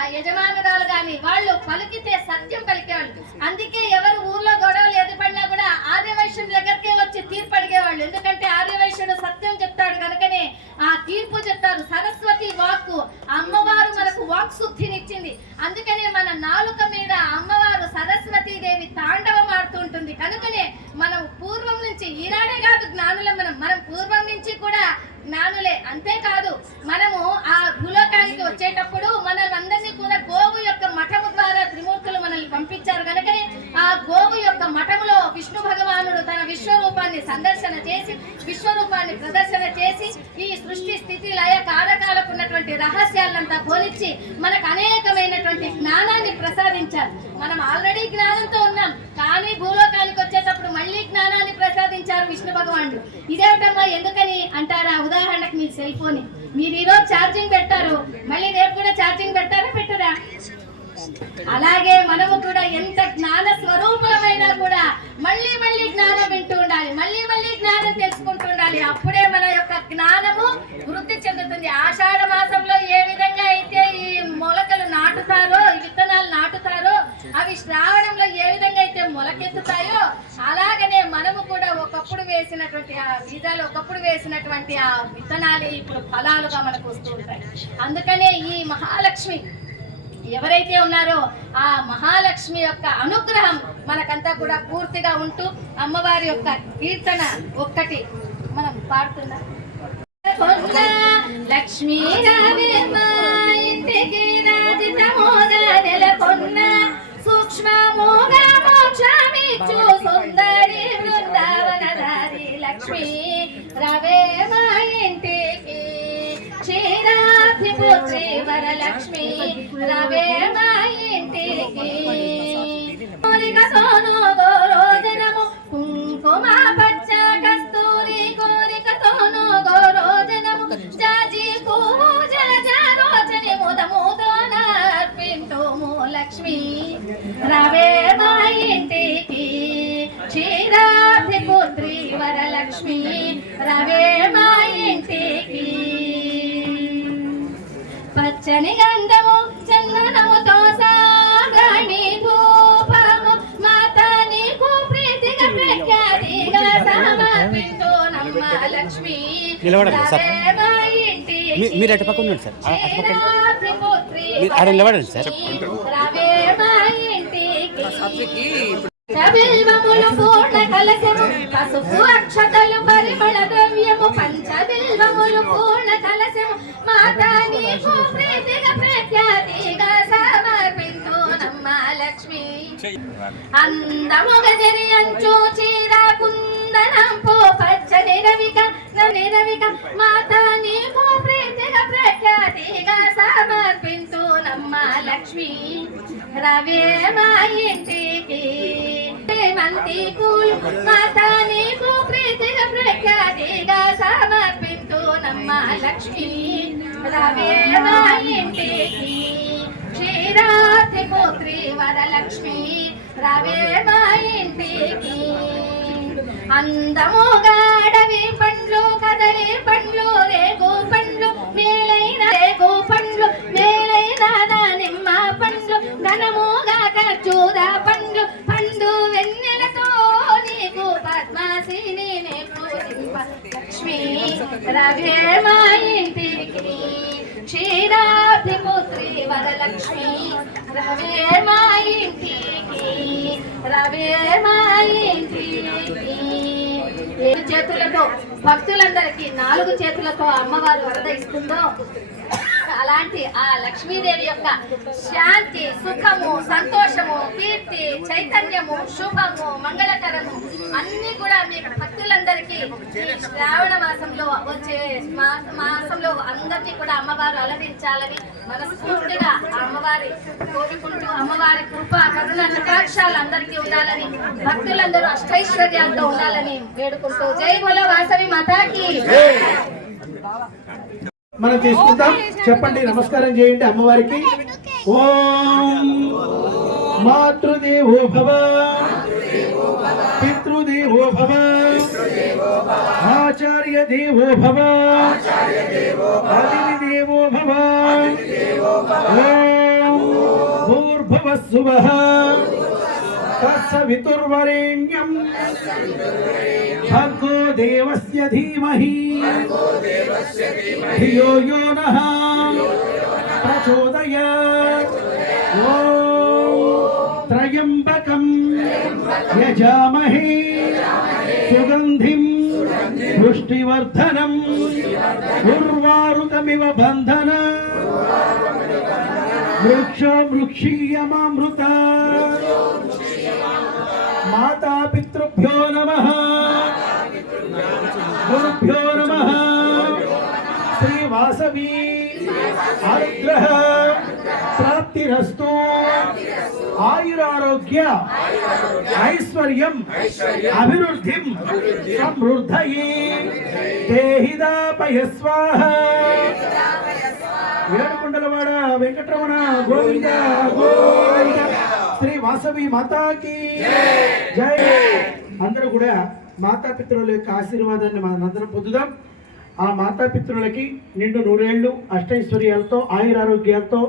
ఆ యజమానురాలు గాని వాళ్ళు పలికితే సత్యం పలికేవాళ్ళు. అందుకే ఎవరు ఊర్లో గొడవలు ఎదుపడినా కూడా ఆర్యవైశ్యుడి దగ్గరికే వచ్చి తీర్పు అడిగేవాళ్ళు. ఎందుకంటే ఆర్యవైశ్యుడు సత్యం చెప్తాడు కనుకనే ఆ తీర్పు చెప్తారు. సరస్వతి వాక్కు, అమ్మవారు మనకు వాక్ శుద్ధినిచ్చింది. అందుకనే మన నాలుక మీద అమ్మవారు సరస్వతీదేవి తాండవం ఆడుతుంటుంది. కనుకనే మనం పూర్వం నుంచి, ఈనాడే కాదు జ్ఞానులం, మనం పూర్వం నుంచి కూడా జ్ఞానులే. అంతేకాదు మనము ఆ భూలోకానికి వచ్చేటప్పుడు మనల్ని కూడా గోవు యొక్క మఠము ద్వారా త్రిమూర్తులు మనల్ని పంపించారు. కనుకనే ఆ గోవు యొక్క మఠములో విష్ణు భగవానుడు తన విశ్వరూపాన్ని సందర్శన చేసి, విశ్వరూపాన్ని ప్రదర్శన చేసి, ఈ సృష్టి స్థితి లయ కారకాలకు ఉన్నటువంటి రహస్యాలంతా బోధించి మనకు అనేకమైనటువంటి జ్ఞానాన్ని ప్రసాదించారు. మనం ఆల్రెడీ జ్ఞానంతో ఉన్నాం, కానీ భూలోకానికి వచ్చేటప్పుడు మళ్ళీ జ్ఞానాన్ని ప్రసాదించారు విష్ణు భగవానుడు. ఇదేమిటమ్మా ఎందుకని అంటారా? ఉదాహరణకు మీ సెల్ ఫోన్ మీరు ఈరోజు ఛార్జింగ్ పెట్టారు, మళ్ళీ రేపు కూడా ఛార్జింగ్ పెట్టారా పెట్టరా? అలాగే మనము కూడా ఎంత జ్ఞాన స్వరూపులమైనా కూడా మళ్ళీ మళ్ళీ జ్ఞానం వింటూ ఉండాలి, మళ్ళీ మళ్ళీ జ్ఞానం తెలుసుకుంటూ ఉండాలి. అప్పుడే మన యొక్క జ్ఞానము వృద్ధి చెందుతుంది. ఆషాఢ మాసంలో ఏ విధంగా అయితే ఈ మొలకలు నాటుతారో, విత్తనాలు నాటుతారో, అవి శ్రావణంలో ఏ విధంగా అయితే మొలకెత్తుతాయో, అలాగనే మనము కూడా ఒకప్పుడు వేసినటువంటి ఆ బీజాలు, ఒకప్పుడు వేసినటువంటి ఆ విత్తనాలు ఇప్పుడు ఫలాలుగా మనకు వస్తూ ఉంటాయి. అందుకనే ఈ మహాలక్ష్మి ఎవరైతే ఉన్నారో ఆ మహాలక్ష్మి యొక్క అనుగ్రహం మనకంతా కూడా పూర్తిగా ఉంటూ, అమ్మవారి యొక్క కీర్తన ఒక్కటి మనం పాడుతున్నాం. లక్ష్మీ ఇంటికి రాజితమోగా నెలకొన్న సూక్ష్మమోగా మోక్షమిచ్చు సుందరి బృందావనధారి లక్ష్మీ రవే మా ఇంటికి క్షీరాబ్ధిపుత్రి వరలక్ష్మి రవే మా ఇంటికి. కోరికతోనూ గోరోజనము కుంకుమ పచ్చ కస్తూరి, కోరికతోనూ గోరోజనము జాజి పువ్వు జలజారోచని ముదముతో నర్పింతుము లక్ష్మి రవే మా ఇంటికి క్షీరాబ్ధిపుత్రి వరలక్ష్మి రవే మా ఇంటికి. పచ్చని గంధము చందనముతో సాగణి ధూపము మాత నీకు ప్రీతిగా ప్రఖ్యాతిగా సమర్పించు నమ్మ లక్ష్మి రవే మా ఇంటికి. మీరు అటు పక్కన ఉండండి సార్, క్షీరాబ్ధిపుత్రి నిలబడండి సార్. రవే మా ఇంటికి. పంచబిల్వములు పూర్ణ కలశము పసుపు అక్షతలు పరిమళ ద్రవ్యము, పంచబిల్వములు పూర్ణ కలశము మాతా నీకు ప్రీతిగా ప్రఖ్యాతిగా సమర్పించు నమ్మ లక్ష్మి. అందము గజరి అంచు చీర కుందనంపు పచ్చని రవిక మాతా నీకు ప్రీతిగా ప్రఖ్యాతిగా సమర్పించు నమ్మ లక్ష్మి. రవే మా ఇంటికి మంతి పూలు మాత నీకు ప్రీతిగా ప్రఖ్యాతిగా సమర్పించునమ్మ లక్ష్మి రవే మా ఇంటికి క్షీరాతి పుత్రి వరలక్ష్మి రవే మా ఇంటికి అందముగా అడవి పండ్లు కదలి పండ్లు రేగు పండ్లు మేలైన రేగు పండ్లు మేలైన దానిమ్మ పండ్లు ఘనముగా ఖర్జూర పండ్లు పండు వెన్నెలతో నీకు పద్మాసిని పూజింప లక్ష్మి రవే మా ఇంటికి క్షీరాబ్ది పుత్రి వరలక్ష్మి రవే మా ఇంటికి రవే మా ఇంటికి. 7 చేతులతో భక్తులందరికీ 4 చేతులతో అమ్మవారు వరద ఇస్తుందో అలాంటి ఆ లక్ష్మీదేవి యొక్క శాంతి, సుఖము, సంతోషము, కీర్తి, చైతన్యము, శుభము, మంగళకరము అన్ని కూడా మీ భక్తులందరికీ శ్రావణ మాసంలో వచ్చే మాసంలో అందరినీ కూడా అమ్మవారు అలరించాలని మనస్ఫూర్తిగా అమ్మవారి కోరుకుంటూ అమ్మవారి కృప కరుణ కటాక్షాలు అందరికీ ఉండాలని భక్తులందరూ అష్టైశ్వర్యాలతో ఉండాలని వేడుకుంటూ జై బోలో వాసవి మాతాకి. మనం తీసుకుందాం. చెప్పండి, నమస్కారం చేయండి అమ్మవారికి. ఓం మాతృదేవో భవ పితృదేవో భవ ఆచార్య దేవో భవ అతిథిదేవో భవ. ఓం భూర్భువః స్సువః తత్సవితుర్వరేణ్యం భర్గో దేవస్య ధీమహి ధియో యో నః ప్రచోదయాత్. ఓం త్రయంబకం యజామహే సుగంధిం పుష్టివర్ధనం ఉర్వారుకమివ బంధన వృక్షో వృక్షీయమామృత. మాతా పితృభ్యో నమః గురుభ్యో నమః. శ్రీ వాసవి అనుగ్రహ ప్రాప్తిరస్తు. ఆయురారోగ్య ఐశ్వర్యం అభివృద్ధిం సమృద్ధయే దేహిదాపయ స్వాహ. ఏడుకొండలవాడ వెంకటరమణ గోవింద గోవింద. శ్రీ వాసవి మాతాకి జై. అందరూ కూడా మాతాపితృల యొక్క ఆశీర్వాదాన్ని మనందరం పొందుదాం. ఆ మాతాపితృలకి నిండు 100 ఏళ్ళు అష్టైశ్వర్యాలతో ఆయురారోగ్యాలతో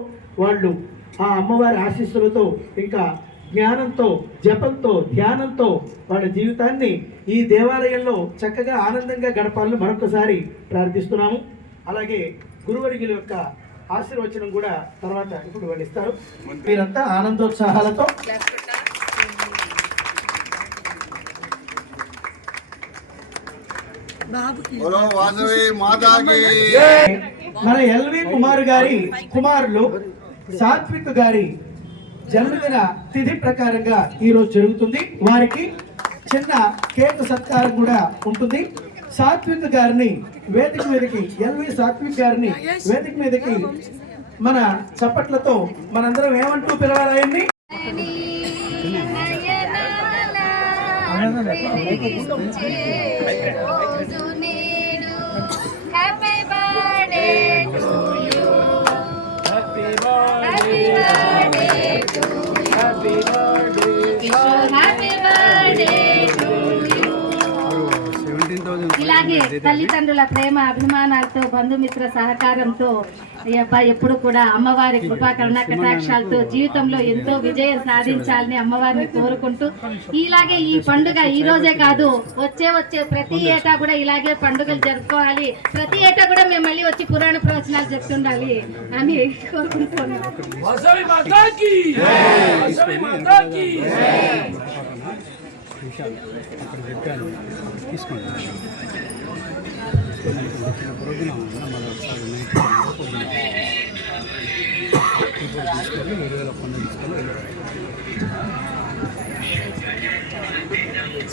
వాళ్ళు ఆ అమ్మవారి ఆశీస్సులతో ఇంకా జ్ఞానంతో జపంతో ధ్యానంతో వాళ్ళ జీవితాన్ని ఈ దేవాలయంలో చక్కగా ఆనందంగా గడపాలని మరొకసారి ప్రార్థిస్తున్నాము. అలాగే గురువర్యుల యొక్క ఆశీర్వచనం కూడా తర్వాత ఇప్పుడు వాళ్ళు ఇస్తారు. మీరంతా ఆనందోత్సాహాలతో మన ఎల్వి కుమార్ గారి కుమారులు సాత్విక్ గారి జన్మదిన తిథి ప్రకారంగా ఈరోజు జరుగుతుంది. వారికి చిన్న కేక్ సత్కారం కూడా ఉంటుంది. సాత్విక్ గారిని వేదిక మీదకి ఎల్వి సాత్విక్ గారిని వేదిక మీదకి మన చప్పట్లతో మనందరం ఏమంటూ పిలవాలని ఇలాగే తల్లిదండ్రుల ప్రేమ అభిమానాలతో బంధుమిత్ర సహకారంతో ఈ అబ్బాయి ఎప్పుడు కూడా అమ్మవారి కృపా కరుణ కటాక్షాలతో జీవితంలో ఎంతో విజయం సాధించాలని అమ్మవారిని కోరుకుంటూ ఇలాగే ఈ పండుగ ఈ రోజే కాదు వచ్చే ప్రతి ఏటా కూడా ఇలాగే పండుగలు జరుపుకోవాలి. ప్రతి ఏటా కూడా మేము మళ్ళీ వచ్చి పురాణ ప్రవచనాలు చెప్తుండాలి అని కోరుకుంటున్నాం.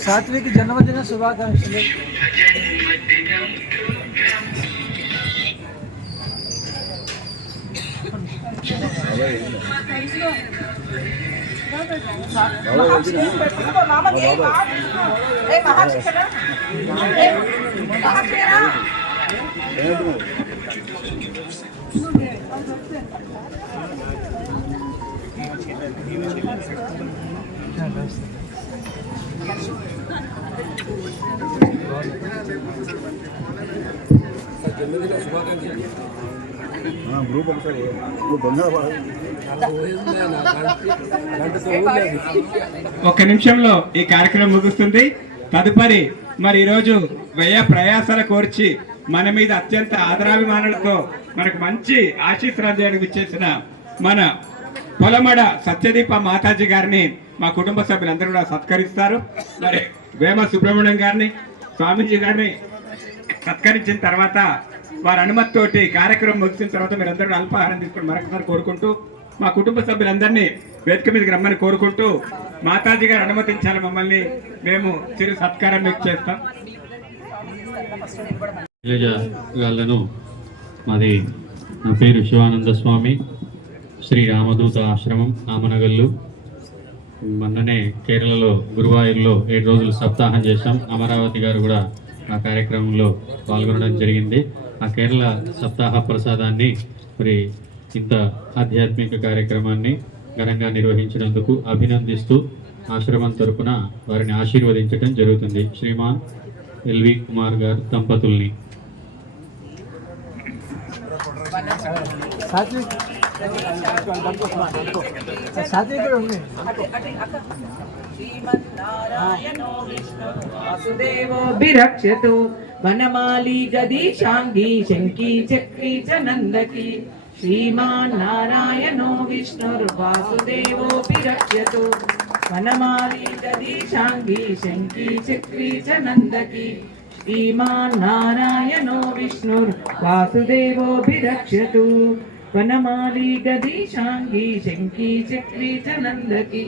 సాత్విక్ జన్మదిన శుభాకాంక్షలు. ఒక్క నిమిషంలో ఈ కార్యక్రమం ముగుస్తుంది. తదుపరి మరి ఈరోజు వ్యయ ప్రయాసాల కోర్చి మన మీద అత్యంత ఆదరాభిమానులతో మనకు మంచి ఆశీస్సులు అందేందుకు ఇచ్చేసిన మన పొలమడ సత్యదీప మాతాజీ గారిని మా కుటుంబ సభ్యులందరూ కూడా సత్కరిస్తారు. మరి వేమ సుబ్రహ్మణ్యం గారిని, స్వామీజీ గారిని సత్కరించిన తర్వాత వారి అనుమతితోటి కార్యక్రమం ముగిసిన తర్వాత మీరందరూ అల్పాహారం తీసుకుని మరొకసారి కోరుకుంటూ మా కుటుంబ సభ్యులందరినీ వేదిక మీదకి రమ్మని కోరుకుంటూ మాతాజీ గారు అనుమతించాలి మమ్మల్ని, మేము చిరు సత్కారం మీకు చేస్తాం. గాళ్ళను మాది, నా పేరు శివానంద స్వామి, శ్రీ రామదూత ఆశ్రమం ఆమనగల్లు. మొన్ననే కేరళలో గురువాయూర్లో 7 రోజులు సప్తాహం చేశాం. అమరావతి గారు కూడా ఆ కార్యక్రమంలో పాల్గొనడం జరిగింది. ఆ కేరళ సప్తాహ ప్రసాదాన్ని మరి ఇంత ఆధ్యాత్మిక కార్యక్రమాన్ని ఘనంగా నిర్వహించినందుకు అభినందిస్తూ ఆశ్రమం తరపున వారిని ఆశీర్వదించడం జరుగుతుంది. శ్రీమాన్ ఎల్వి కుమార్ గారు దంపతుల్ని. వాసుదేవోభిరక్షతు వనమాలి గదీశాంగి శంకి చక్రీ చ నందకి శ్రీమాన్ నారాయణో విష్ణుర్వాసుదేవోభిరక్షతు వనమాలి గదీశాంగి శంకి చక్రీ చ నందకి శ్రీమాన్ నారాయణో విష్ణుర్వాసుదేవోభిరక్షతు వనమాలి గదీశాంగి శంకి చక్రీ చ నందకి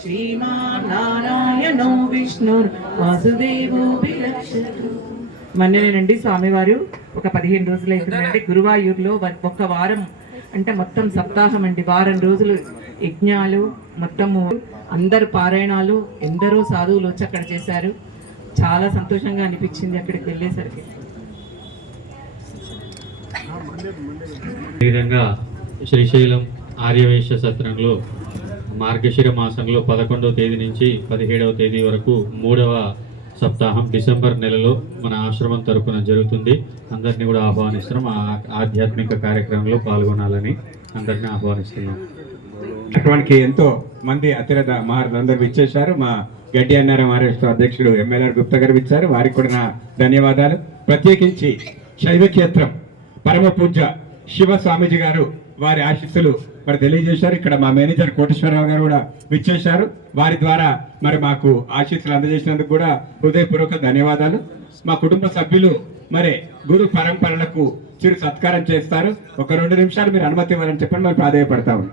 శ్రీమాన్ నారాయణో విష్ణుర్ వాసుదేవోభిరక్షతు. మొన్ననేనండి స్వామివారు ఒక 15 రోజులు అవుతుందండి గురువాయూర్లో ఒక్క వారం అంటే మొత్తం సప్తాహం అండి, వారం రోజులు యజ్ఞాలు, మొత్తము అందరు పారాయణాలు, ఎందరో సాధువులు వచ్చి అక్కడ చేశారు. చాలా సంతోషంగా అనిపించింది అక్కడికి వెళ్ళేసరికి. ఈ విధంగా శ్రీశైలం ఆర్యవేశ సత్రంలో మార్గశిర మాసంలో 11వ తేదీ నుంచి 17వ తేదీ వరకు 3వ సప్తాహం డిసెంబర్ నెలలో మన ఆశ్రమం తరపున జరుగుతుంది. అందరినీ కూడా ఆహ్వానిస్తున్నాం. ఆ ఆధ్యాత్మిక కార్యక్రమంలో పాల్గొనాలని అందరినీ ఆహ్వానిస్తున్నాం. అటువంటి ఎంతో మంది అతిరథ మహారాజులందరూ ఇచ్చేశారు. మా గడ్డి అన్నారం ఆర్ఎస్ అధ్యక్షుడు ఎమ్మెల్యే గుప్తా గారు ఇచ్చారు. వారికి కూడా నా ధన్యవాదాలు. ప్రత్యేకించి శైవక్షేత్రం పరమ పూజ్య శివ స్వామీజీ గారు వారి ఆశీస్సులు మరి తెలియజేశారు. ఇక్కడ మా మేనేజర్ కోటేశ్వరరావు గారు కూడా విచ్చేశారు. వారి ద్వారా మరి మాకు ఆశీస్సులు అందజేసినందుకు కూడా హృదయపూర్వక ధన్యవాదాలు. మా కుటుంబ సభ్యులు మరి గురు పరంపరలకు చిరు సత్కారం చేస్తారు. ఒక 2 నిమిషాలు మీరు అనుమతి ఇవ్వాలని చెప్పండి, మరి ప్రాధాయపడతాము.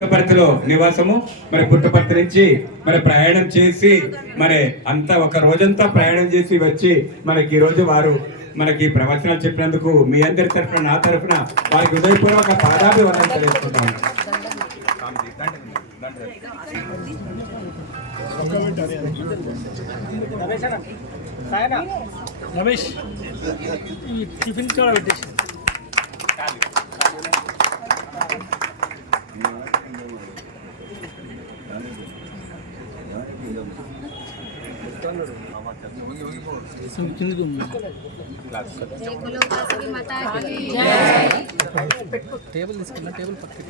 పుట్టపర్తిలో నివాసము, మరి పుట్టపర్తి నుంచి మరి ప్రయాణం చేసి మరి అంతా ఒక రోజంతా ప్రయాణం చేసి వచ్చి మనకి ఈ రోజు వారు మనకి ప్రవచనాలు చెప్పినందుకు మీ అందరి తరఫున, నా తరఫున వారికి హృదయపూర్వక పాదాభివందనం తెలియజేస్తున్నాను. రమేష్ ఈ టిఫిన్ కూడా పెట్టేసి టేబుల్ తీసుకున్నా, టేబుల్ పక్కకి